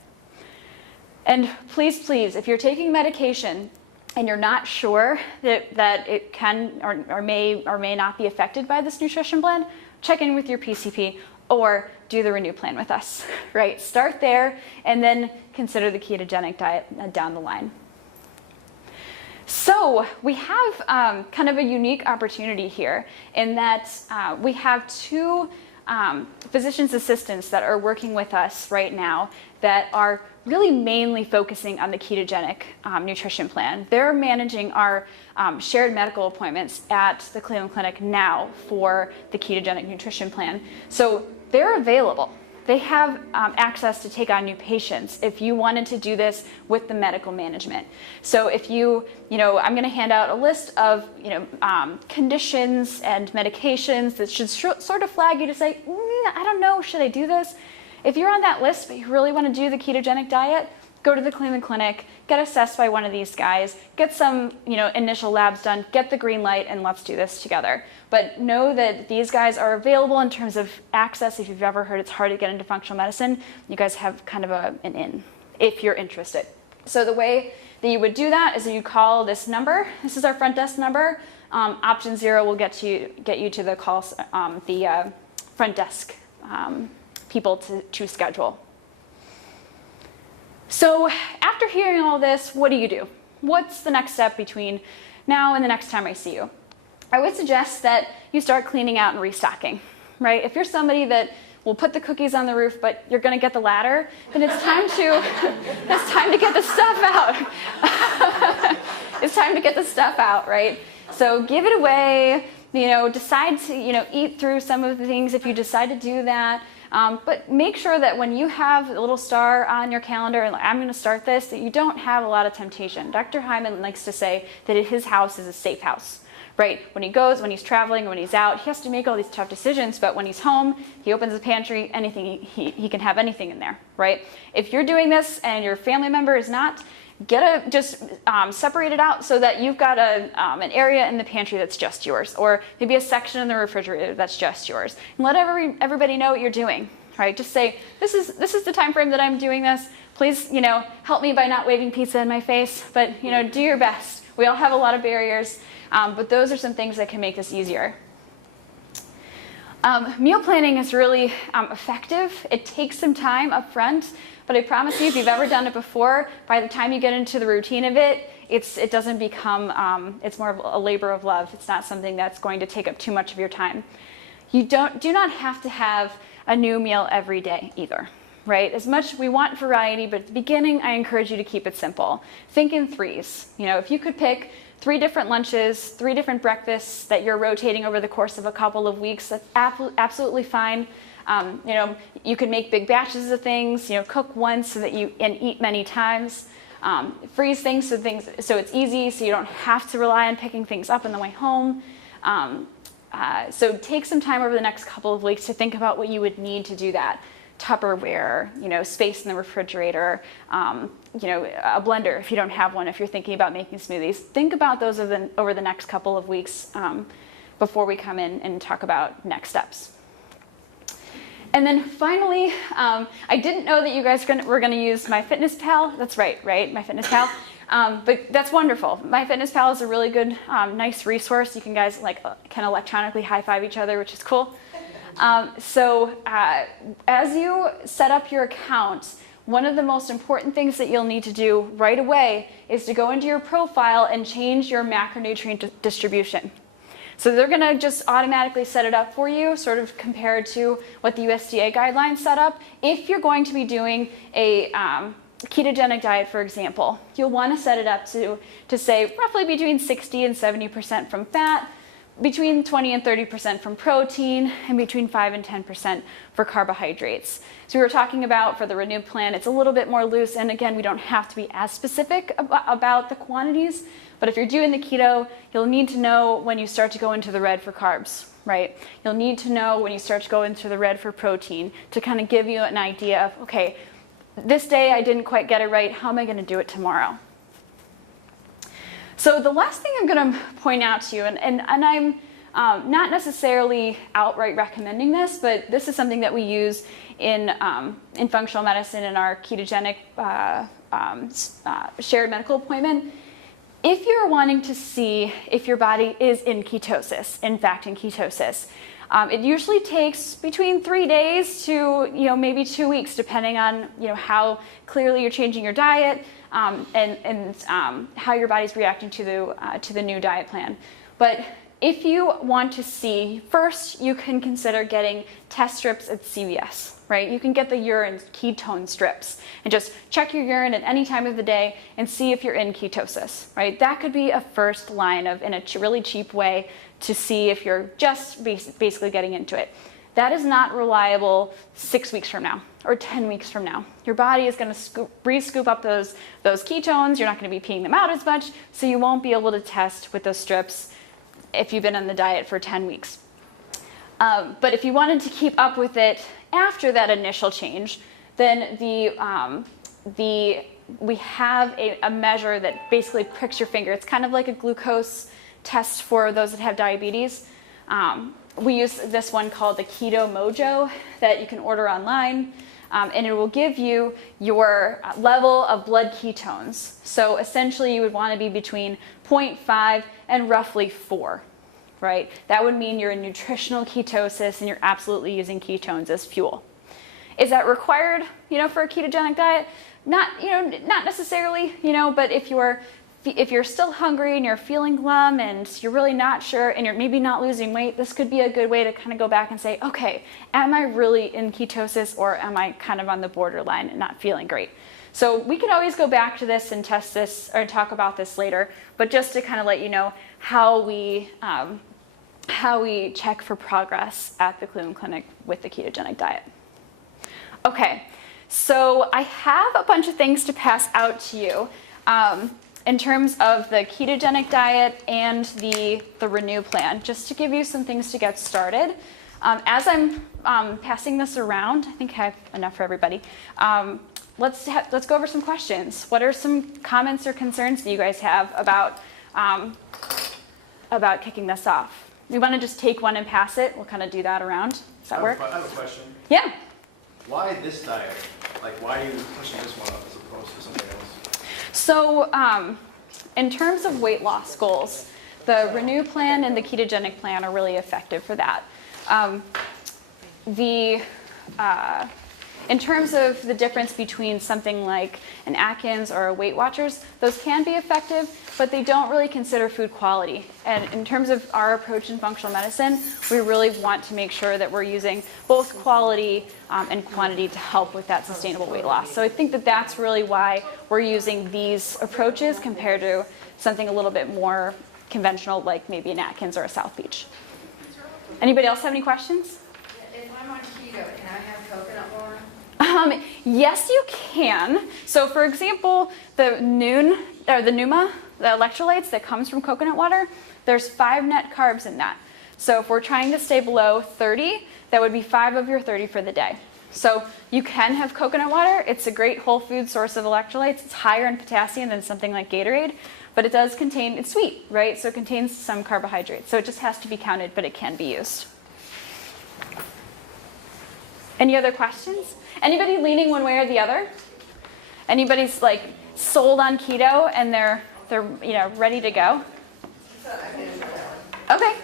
And please, please, if you're taking medication and you're not sure that it can or may not be affected by this nutrition plan, check in with your PCP or do the Renew plan with us, right? Start there and then consider the ketogenic diet down the line. So we have kind of a unique opportunity here in that we have two physician's assistants that are working with us right now that are really mainly focusing on the ketogenic nutrition plan. They're managing our shared medical appointments at the Cleveland Clinic now for the ketogenic nutrition plan. So they're available. They have access to take on new patients if you wanted to do this with the medical management. So if I'm going to hand out a list of, conditions and medications that should sort of flag you to say, I don't know, should I do this? If you're on that list, but you really want to do the ketogenic diet, go to the Cleveland Clinic, get assessed by one of these guys, get some, initial labs done, get the green light, and let's do this together. But know that these guys are available in terms of access. If you've ever heard it's hard to get into functional medicine, you guys have kind of an in if you're interested. So the way that you would do that is that you call this number. This is our front desk number. Option 0 will get you to the the front desk people to schedule. So after hearing all this, what do you do? What's the next step between now and the next time I see you? I would suggest that you start cleaning out and restocking, right? If you're somebody that will put the cookies on the roof, but you're going to get the ladder, then it's time to get the stuff out. It's time to get the stuff out, right? So give it away. Decide to eat through some of the things if you decide to do that. But make sure that when you have a little star on your calendar and I'm going to start this, that you don't have a lot of temptation. Dr. Hyneman likes to say that his house is a safe house, right? When he's traveling, when he's out, he has to make all these tough decisions, but when he's home, he opens the pantry, anything, he can have anything in there, right? If you're doing this and your family member is not, separate it out so that you've got an area in the pantry that's just yours, or maybe a section in the refrigerator that's just yours. And let everybody know what you're doing, right? Just say, this is the time frame that I'm doing this. Please, help me by not waving pizza in my face, but, do your best. We all have a lot of barriers, but those are some things that can make this easier. Meal planning is really effective. It takes some time up front, but I promise you, if you've ever done it before, by the time you get into the routine of it, it doesn't become, it's more of a labor of love. It's not something that's going to take up too much of your time. You do not have to have a new meal every day either, right? As much we want variety, but at the beginning, I encourage you to keep it simple. Think in threes. If you could pick 3 different lunches, 3 different breakfasts that you're rotating over the course of a couple of weeks, that's absolutely fine. You can make big batches of things, cook once so that and eat many times. Freeze things so it's easy, so you don't have to rely on picking things up on the way home. So take some time over the next couple of weeks to think about what you would need to do that. Tupperware, space in the refrigerator, a blender if you don't have one, if you're thinking about making smoothies. Think about those over the next couple of weeks before we come in and talk about next steps. And then finally, I didn't know that you guys were going to use MyFitnessPal. That's right, MyFitnessPal. But that's wonderful. MyFitnessPal is a really good, nice resource. You can guys can electronically high-five each other, which is cool. So as you set up your account, one of the most important things that you'll need to do right away is to go into your profile and change your macronutrient distribution. So they're going to just automatically set it up for you, sort of compared to what the USDA guidelines set up. If you're going to be doing a ketogenic diet, for example, you'll want to set it up to say roughly between 60 and 70% from fat, between 20 and 30% from protein, and between 5 and 10% for carbohydrates. So we were talking about for the Renew plan, it's a little bit more loose, and again, we don't have to be as specific about the quantities, but if you're doing the keto, you'll need to know when you start to go into the red for carbs, right? You'll need to know when you start to go into the red for protein to kind of give you an idea of, okay, this day I didn't quite get it right, how am I going to do it tomorrow? So the last thing I'm going to point out to you, and I'm not necessarily outright recommending this, but this is something that we use in functional medicine in our ketogenic shared medical appointment. If you're wanting to see if your body is in ketosis, in fact in ketosis, it usually takes between 3 days to maybe 2 weeks, depending on how clearly you're changing your diet and how your body's reacting to the new diet plan. But if you want to see, first you can consider getting test strips at CVS. Right? You can get the urine ketone strips and just check your urine at any time of the day and see if you're in ketosis. Right? That could be a first line in a really cheap way to see if you're just basically getting into it. That is not reliable 6 weeks from now or 10 weeks from now. Your body is going to re-scoop up those ketones. You're not going to be peeing them out as much, so you won't be able to test with those strips if you've been on the diet for 10 weeks. But if you wanted to keep up with it after that initial change, then we have a measure that basically pricks your finger. It's kind of like a glucose test for those that have diabetes. We use this one called the Keto Mojo that you can order online, and it will give you your level of blood ketones. So essentially you would want to be between 0.5 and roughly 4. Right? That would mean you're in nutritional ketosis and you're absolutely using ketones as fuel. Is that required, for a ketogenic diet? Not necessarily, but if you're still hungry and you're feeling glum and you're really not sure and you're maybe not losing weight, this could be a good way to kind of go back and say, okay, am I really in ketosis or am I kind of on the borderline and not feeling great? So we can always go back to this and test this or talk about this later, but just to kind of let you know how we check for progress at the Cleveland Clinic with the ketogenic diet. Okay, so I have a bunch of things to pass out to you in terms of the ketogenic diet and the Renew plan, just to give you some things to get started. As I'm passing this around, I think I have enough for everybody. Let's go over some questions. What are some comments or concerns that you guys have about kicking this off? We want to just take one and pass it. We'll kind of do that around. Does that work? I have a question. Yeah. Why this diet? Why are you pushing this one up as opposed to something else? So in terms of weight loss goals, the Renew plan and the ketogenic plan are really effective for that. In terms of the difference between something like an Atkins or a Weight Watchers, those can be effective, but they don't really consider food quality. And in terms of our approach in functional medicine, we really want to make sure that we're using both quality and quantity to help with that sustainable weight loss. So I think that that's really why we're using these approaches compared to something a little bit more conventional, like maybe an Atkins or a South Beach. Anybody else have any questions? If I'm on keto, can I have coconut water? Yes, you can. So for example, the Numa, the electrolytes that comes from coconut water, there's 5 net carbs in that. So if we're trying to stay below 30, that would be 5 of your 30 for the day. So you can have coconut water. It's a great whole food source of electrolytes. It's higher in potassium than something like Gatorade, but it does contain, it's sweet, right? So it contains some carbohydrates. So it just has to be counted, but it can be used. Any other questions? Anybody leaning one way or the other? Anybody's like sold on keto and they're ready to go? Okay.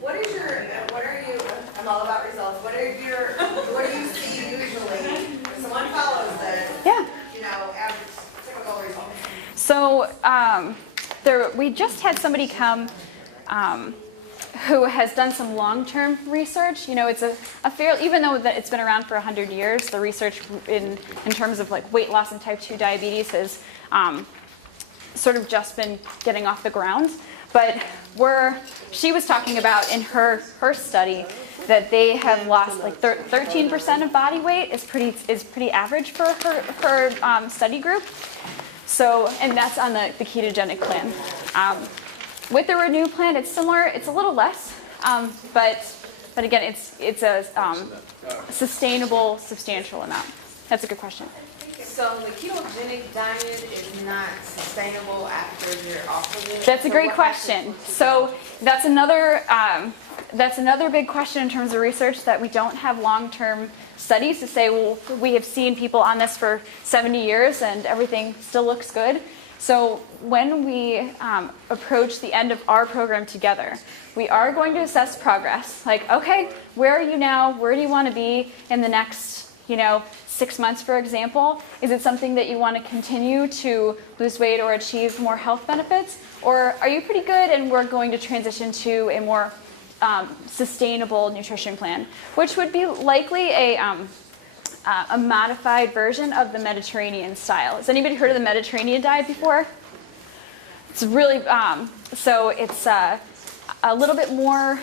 What are you, I'm all about results, what do you see usually when someone follows this, Yeah. average, typical results? So we just had somebody come who has done some long-term research. It's a fair, even though that it's been around for 100 years, the research in terms of like weight loss and type 2 diabetes has sort of just been getting off the ground. But she was talking about in her study that they have lost like 13% of body weight is pretty average for her study group. So, and that's on the ketogenic plan. With the Renew plan, it's similar. It's a little less, but again, it's a sustainable, substantial amount. That's a good question. So the ketogenic diet is not sustainable after you're off of it? That's a great question. So that's another big question in terms of research, that we don't have long-term studies to say, well, we have seen people on this for 70 years and everything still looks good. So when we approach the end of our program together, we are going to assess progress. Like, okay, where are you now? Where do you want to be in the next, 6 months, for example? Is it something that you want to continue to lose weight or achieve more health benefits? Or are you pretty good and we're going to transition to a more sustainable nutrition plan, which would be likely a modified version of the Mediterranean style. Has anybody heard of the Mediterranean diet before? It's really, so it's a little bit more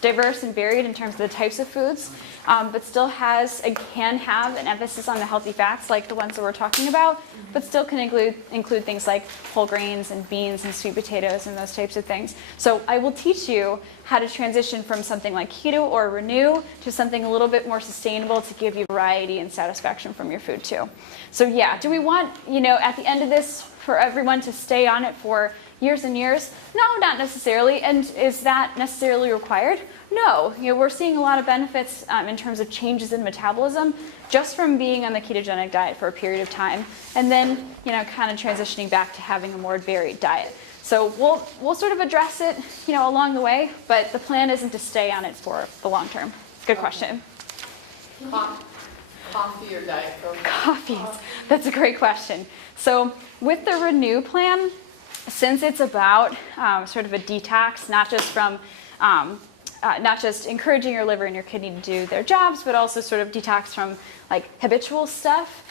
diverse and varied in terms of the types of foods, but still has and can have an emphasis on the healthy fats like the ones that we're talking about, but still can include things like whole grains and beans and sweet potatoes and those types of things. So I will teach you how to transition from something like keto or Renew to something a little bit more sustainable to give you variety and satisfaction from your food too. So yeah, do we want, at the end of this for everyone to stay on it for years and years? No, not necessarily. And is that necessarily required? No. We're seeing a lot of benefits in terms of changes in metabolism just from being on the ketogenic diet for a period of time, and then kind of transitioning back to having a more varied diet. So we'll sort of address it along the way, but the plan isn't to stay on it for the long term. Good question. Coffee or Diet Coke? Coffees. That's a great question. So with the Renew plan, since it's about sort of a detox, not just encouraging your liver and your kidney to do their jobs, but also sort of detox from like habitual stuff,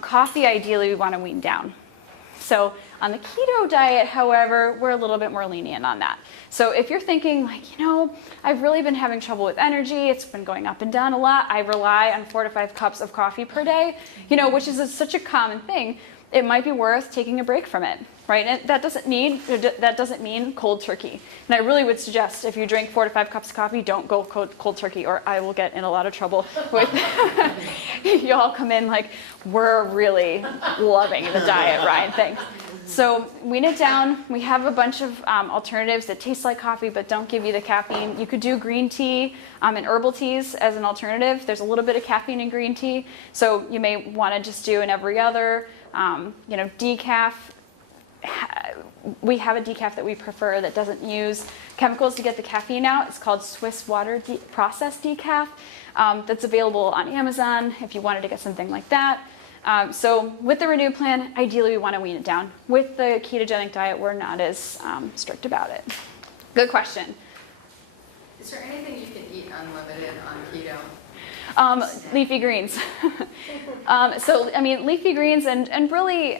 coffee ideally we want to wean down. So on the keto diet, however, we're a little bit more lenient on that. So if you're thinking like, I've really been having trouble with energy, it's been going up and down a lot, I rely on 4 to 5 cups of coffee per day, which is such a common thing, it might be worth taking a break from it, right? And that doesn't mean cold turkey. And I really would suggest if you drink 4 to 5 cups of coffee, don't go cold turkey, or I will get in a lot of trouble with you all come in like, we're really loving the diet, Ryan, thanks. So wean it down. We have a bunch of alternatives that taste like coffee but don't give you the caffeine. You could do green tea and herbal teas as an alternative. There's a little bit of caffeine in green tea, so you may want to just do an every other. Decaf. We have a decaf that we prefer that doesn't use chemicals to get the caffeine out. It's called Swiss water processed decaf. That's available on Amazon if you wanted to get something like that. So with the Renew plan, ideally we want to wean it down. With the ketogenic diet, we're not as strict about it. Good question. Is there anything you can eat unlimited on keto? Leafy greens. Leafy greens and really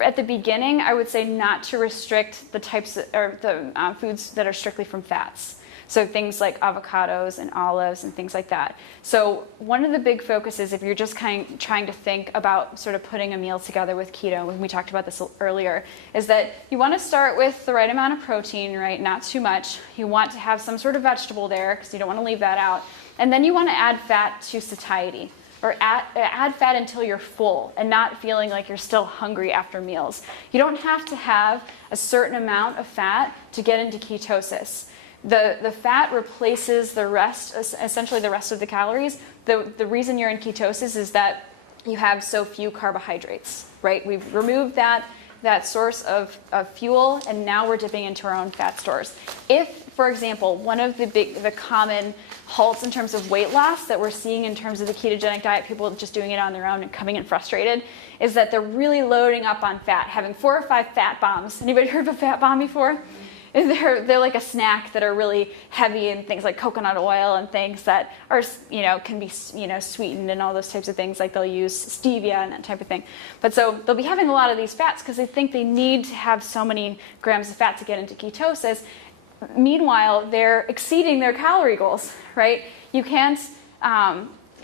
at the beginning, I would say not to restrict the types or the foods that are strictly from fats. So things like avocados and olives and things like that. So one of the big focuses, if you're just trying to think about sort of putting a meal together with keto, and we talked about this earlier, is that you want to start with the right amount of protein, right? Not too much. You want to have some sort of vegetable there because you don't want to leave that out. And then you want to add fat to satiety, or add fat until you're full and not feeling like you're still hungry after meals. You don't have to have a certain amount of fat to get into ketosis. The fat replaces the rest, essentially the rest of the calories. The reason you're in ketosis is that you have so few carbohydrates, right? We've removed that source of fuel, and now we're dipping into our own fat stores. If, for example, one of the common halts in terms of weight loss that we're seeing in terms of the ketogenic diet, people just doing it on their own and coming in frustrated, is that they're really loading up on fat, having 4 or 5 fat bombs. Anybody heard of a fat bomb before? They're like a snack that are really heavy in things like coconut oil and things that are, can be, sweetened and all those types of things. Like they'll use stevia and that type of thing. But so they'll be having a lot of these fats because they think they need to have so many grams of fat to get into ketosis. Meanwhile, they're exceeding their calorie goals, right? You can't,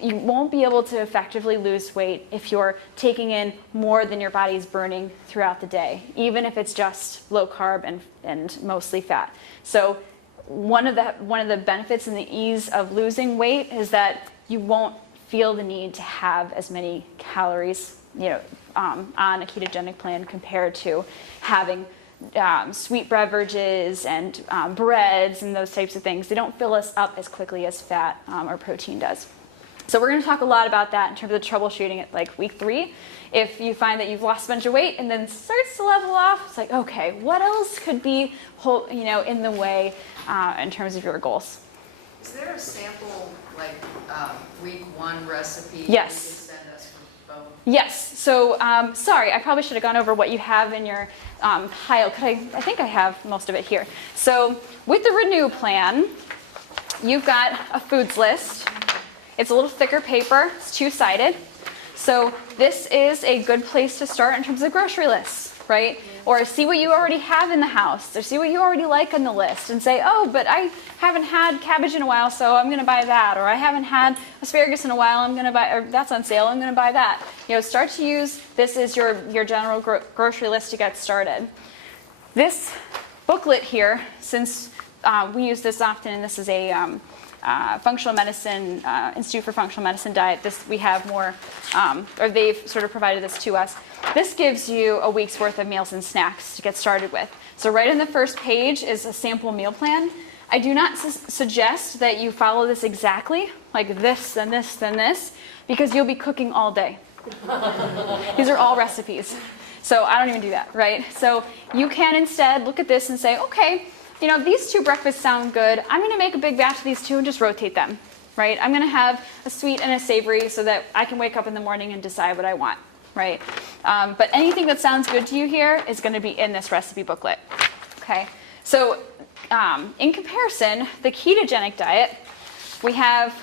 you won't be able to effectively lose weight if you're taking in more than your body's burning throughout the day, even if it's just low carb and mostly fat. So one of the benefits and the ease of losing weight is that you won't feel the need to have as many calories, on a ketogenic plan compared to having sweet beverages and breads and those types of things. They don't fill us up as quickly as fat or protein does. So we're going to talk a lot about that in terms of troubleshooting at like week 3. If you find that you've lost a bunch of weight and then starts to level off, it's like, okay, what else could be in the way in terms of your goals? Is there a sample, like, week 1 recipe? Yes. You can send us for both? Yes. So, sorry, I probably should have gone over what you have in your pile. I think I have most of it here. So, with the Renew plan, you've got a foods list. It's a little thicker paper. It's 2-sided. So, this is a good place to start in terms of grocery lists, right? Or see what you already have in the house, or see what you already like on the list, and say, oh, but I haven't had cabbage in a while, so I'm going to buy that. Or I haven't had asparagus in a while, I'm going to buy, or that's on sale, I'm going to buy that. Start to use this as your general grocery list to get started. This booklet here, since we use this often, and this is a functional medicine, Institute for Functional Medicine diet. We have more, or they've sort of provided this to us. This gives you a week's worth of meals and snacks to get started with. So right in the first page is a sample meal plan. I do not suggest that you follow this exactly, like this, then this, then this, because you'll be cooking all day. These are all recipes. So I don't even do that, right? So you can instead look at this and say, okay, these 2 breakfasts sound good. I'm going to make a big batch of these 2 and just rotate them, right? I'm going to have a sweet and a savory so that I can wake up in the morning and decide what I want, right? But anything that sounds good to you here is going to be in this recipe booklet, okay? So in comparison, the ketogenic diet, we have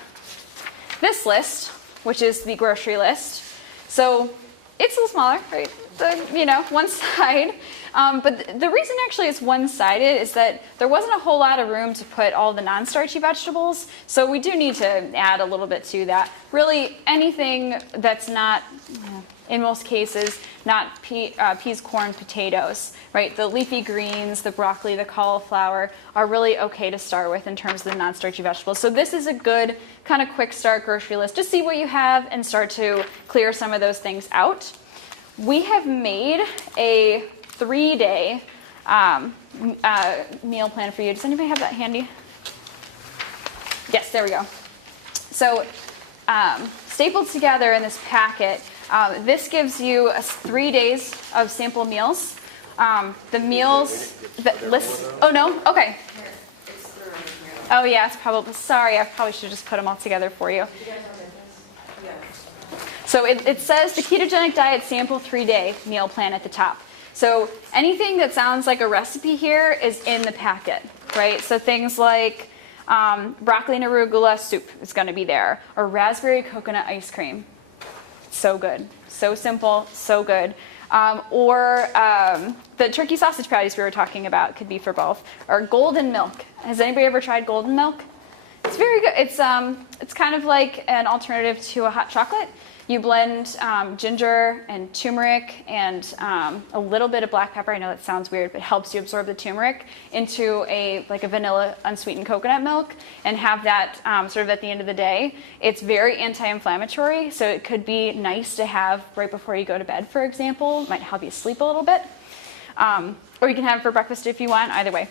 this list, which is the grocery list. So it's a little smaller, right? One side. But the reason actually it's one-sided is that there wasn't a whole lot of room to put all the non-starchy vegetables, so we do need to add a little bit to that. Really, anything that's not, in most cases, not peas, corn, potatoes, right? The leafy greens, the broccoli, the cauliflower are really okay to start with in terms of the non-starchy vegetables. So this is a good kind of quick start grocery list. Just see what you have and start to clear some of those things out. We have made a 3-day meal plan for you. Does anybody have that handy? Yes, there we go. So stapled together in this packet, this gives you 3 days of sample meals. The meals, the list, oh no, okay. Here, it's through in here. Oh yeah, it's probably, sorry, I probably should have just put them all together for you. You guys have this? Yeah. So it says the ketogenic diet sample 3-day meal plan at the top. So anything that sounds like a recipe here is in the packet, right? So things like broccoli and arugula soup is going to be there, or raspberry coconut ice cream. So good, so simple, so good. Or the turkey sausage patties we were talking about could be for both. Or golden milk. Has anybody ever tried golden milk? It's very good. It's kind of like an alternative to a hot chocolate. You blend ginger and turmeric and a little bit of black pepper. I know that sounds weird, but it helps you absorb the turmeric into a vanilla unsweetened coconut milk, and have that sort of at the end of the day. It's very anti-inflammatory, so it could be nice to have right before you go to bed, for example. It might help you sleep a little bit. Or you can have it for breakfast if you want, either way.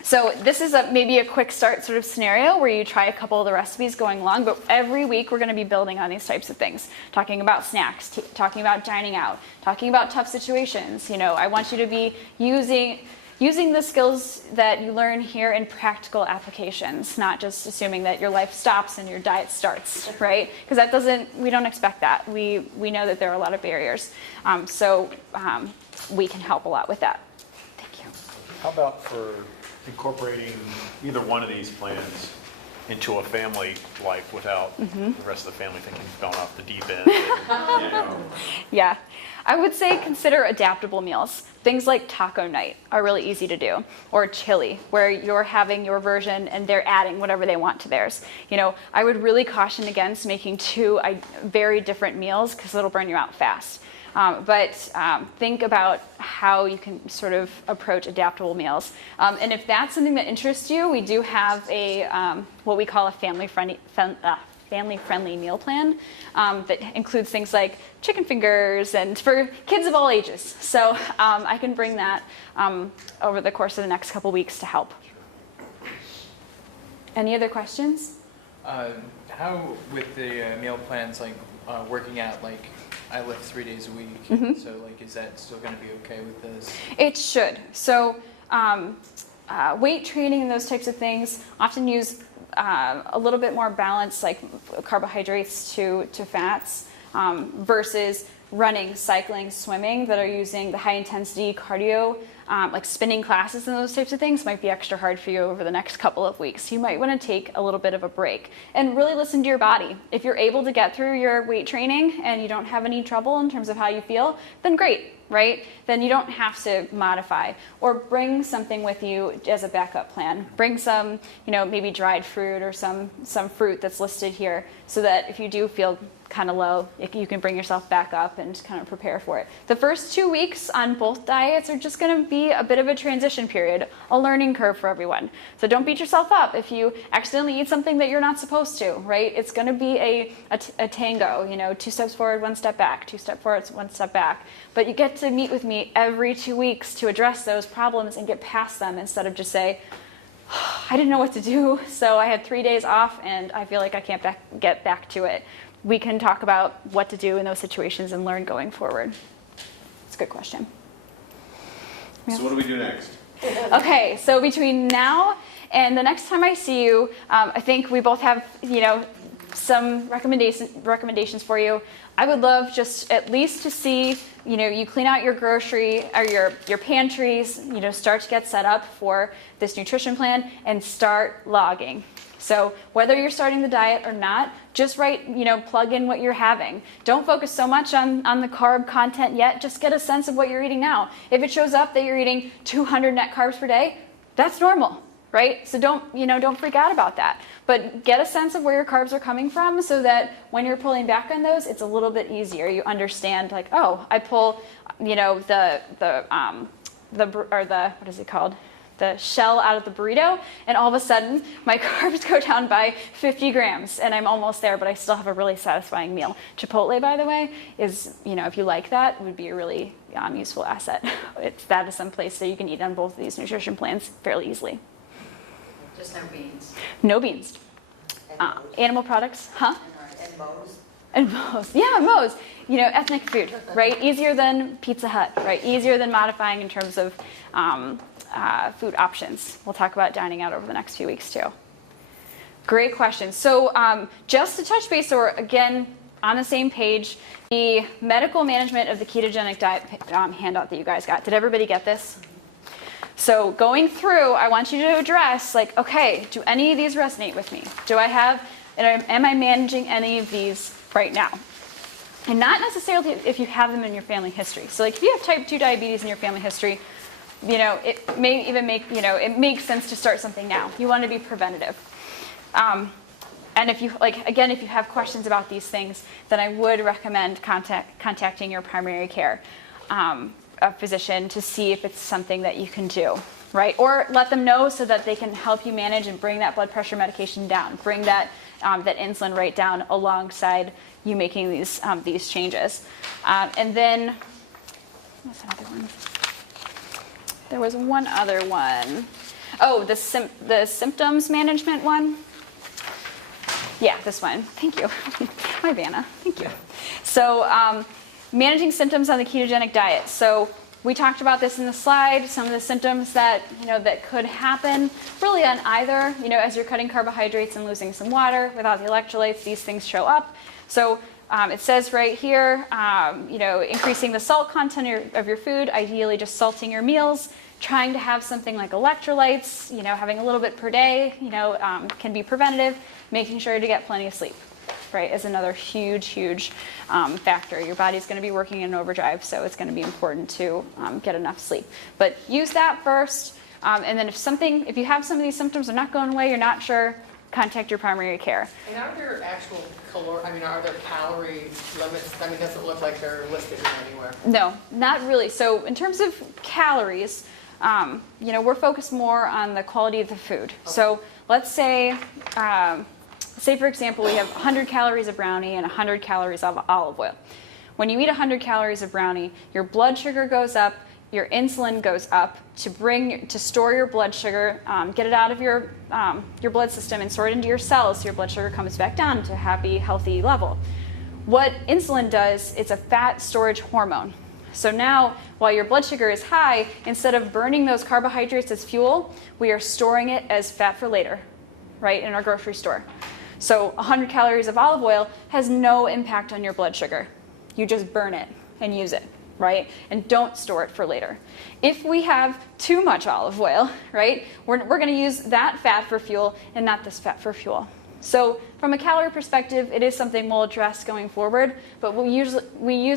So this is maybe a quick start sort of scenario where you try a couple of the recipes going along, but every week we're going to be building on these types of things, talking about snacks, talking about dining out, talking about tough situations. I want you to be using the skills that you learn here in practical applications, not just assuming that your life stops and your diet starts, right? Because we don't expect that. We know that there are a lot of barriers. So we can help a lot with that. Thank you. How about for incorporating either one of these plans into a family life without the rest of the family thinking you've gone off the deep end? Yeah. I would say consider adaptable meals. Things like taco night are really easy to do, or chili, where you're having your version and they're adding whatever they want to theirs. I would really caution against making two very different meals because it'll burn you out fast. But think about how you can sort of approach adaptable meals. And if that's something that interests you, we do have what we call a family-friendly meal plan that includes things like chicken fingers and for kids of all ages. So I can bring that over the course of the next couple weeks to help. Any other questions? How with the meal plans, working out, I lift 3 days a week, so is that still going to be okay with this? It should. So weight training and those types of things often use a little bit more balance, like carbohydrates to fats, versus running, cycling, swimming that are using the high intensity cardio, like spinning classes and those types of things might be extra hard for you over the next couple of weeks. You might want to take a little bit of a break and really listen to your body. If you're able to get through your weight training and you don't have any trouble in terms of how you feel, then great, right? Then you don't have to modify, or bring something with you as a backup plan. Bring some, maybe dried fruit or some fruit that's listed here, so that if you do feel kind of low, you can bring yourself back up and kind of prepare for it. The first 2 weeks on both diets are just going to be a bit of a transition period, a learning curve for everyone. So don't beat yourself up if you accidentally eat something that you're not supposed to, right? It's going to be a tango, 2 steps forward, 1 step back, 2 steps forward, 1 step back. But you get to meet with me every 2 weeks to address those problems and get past them, instead of just say, I didn't know what to do, so I had 3 days off and I feel like I can't get back to it. We can talk about what to do in those situations and learn going forward. It's a good question. So what do we do next? Okay, so between now and the next time I see you, I think we both have, some recommendations for you. I would love just at least to see, you clean out your grocery or your pantries, start to get set up for this nutrition plan and start logging. So whether you're starting the diet or not, just plug in what you're having. Don't focus so much on the carb content yet. Just get a sense of what you're eating now. If it shows up that you're eating 200 net carbs per day, that's normal, right? So don't freak out about that. But get a sense of where your carbs are coming from, so that when you're pulling back on those, it's a little bit easier. You understand, I pull, what is it called? The shell out of the burrito, and all of a sudden my carbs go down by 50 grams and I'm almost there, but I still have a really satisfying meal. Chipotle, by the way, is, if you like that, would be a really useful asset. That is some place that you can eat on both of these nutrition plans fairly easily. Just no beans. No beans. Animal products, huh? And Moe's. And Moe's, yeah, Moe's. Ethnic food, right? Easier than Pizza Hut, right? Easier than modifying in terms of food options. We'll talk about dining out over the next few weeks too. Great question. So just to touch base, so we're again on the same page, the medical management of the ketogenic diet handout that you guys got. Did everybody get this? So going through, I want you to address, okay, do any of these resonate with me? Am I managing any of these right now? And not necessarily if you have them in your family history. So if you have type 2 diabetes in your family history, it may even make, it makes sense to start something now. You want to be preventative. And if you, like, again, if you have questions about these things, then I would recommend contacting your primary care a physician to see if it's something that you can do, right? Or let them know so that they can help you manage and bring that blood pressure medication down, bring that that insulin rate down alongside you making these changes. And then, what's another one? There was one other one. Oh, the symptoms management one. Yeah, this one. Thank you. Hi, Vanna. Thank you. So, managing symptoms on the ketogenic diet. So we talked about this in the slide, some of the symptoms that, that could happen really on either, as you're cutting carbohydrates and losing some water without the electrolytes, these things show up. So it says right here, increasing the salt content of your food, ideally just salting your meals, trying to have something like electrolytes, having a little bit per day, can be preventative, making sure to get plenty of sleep. Right, is another huge factor. Your body's going to be working in overdrive, so it's going to be important to get enough sleep. But use that first, and then if you have some of these symptoms are not going away, you're not sure, contact your primary care. And are there actual are there calorie limits? It doesn't look like they're listed here anywhere. No, not really. So in terms of calories, we're focused more on the quality of the food. Okay. So let's say for example, we have 100 calories of brownie and 100 calories of olive oil. When you eat 100 calories of brownie, your blood sugar goes up, your insulin goes up to store your blood sugar, get it out of your blood system and store it into your cells so your blood sugar comes back down to a happy, healthy level. What insulin does, it's a fat storage hormone. So now, while your blood sugar is high, instead of burning those carbohydrates as fuel, we are storing it as fat for later, right, in our grocery store. So 100 calories of olive oil has no impact on your blood sugar. You just burn it and use it, right? And don't store it for later. If we have too much olive oil, right, we're going to use that fat for fuel and not this fat for fuel. So from a calorie perspective, it is something we'll address going forward, but we use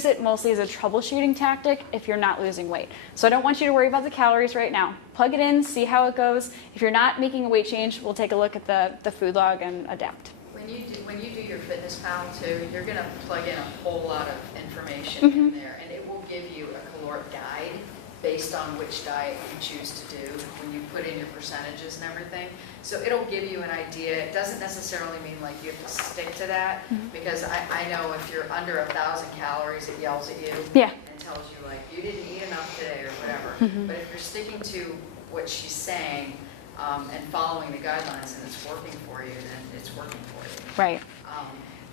it mostly as a troubleshooting tactic if you're not losing weight. So I don't want you to worry about the calories right now. Plug it in, see how it goes. If you're not making a weight change, we'll take a look at the food log and adapt. When you do your FitnessPal too, you're going to plug in a whole lot of information in there, and it will give you a caloric guide based on which diet you choose to do when you put in your percentages and everything. So it'll give you an idea. It doesn't necessarily mean like you have to stick to that, because I know if you're under 1,000 calories, it yells at you and tells you like you didn't eat enough today or whatever. But if you're sticking to what she's saying and following the guidelines and it's working for you, then it's working for you. Right.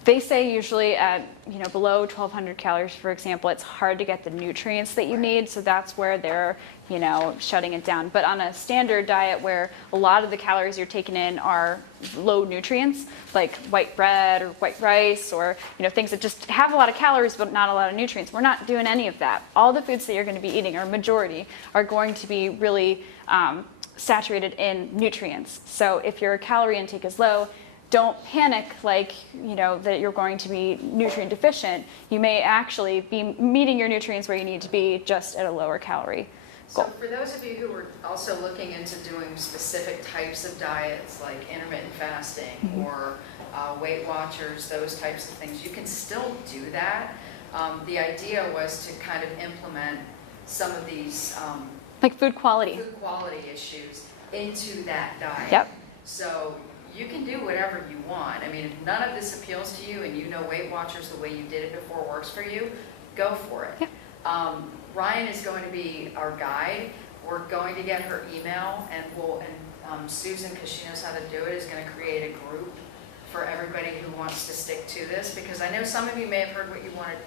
They say usually at below 1,200 calories, for example, it's hard to get the nutrients that you need, so that's where they're shutting it down. But on a standard diet where a lot of the calories you're taking in are low nutrients, like white bread or white rice, or things that just have a lot of calories but not a lot of nutrients, we're not doing any of that. All the foods that you're going to be eating, or majority, are going to be really saturated in nutrients. So if your calorie intake is low, don't panic like, that you're going to be nutrient deficient. You may actually be meeting your nutrients where you need to be, just at a lower calorie goal. So for those of you who are also looking into doing specific types of diets like intermittent fasting or Weight Watchers, those types of things, you can still do that. The idea was to kind of implement some of these like food quality issues into that diet. Yep. So you can do whatever you want. I mean, if none of this appeals to you and Weight Watchers the way you did it before works for you, go for it. Yep. Ryan is going to be our guide. We're going to get her email, and Susan, because she knows how to do it, is going to create a group for everybody who wants to stick to this, because I know some of you may have heard what you wanted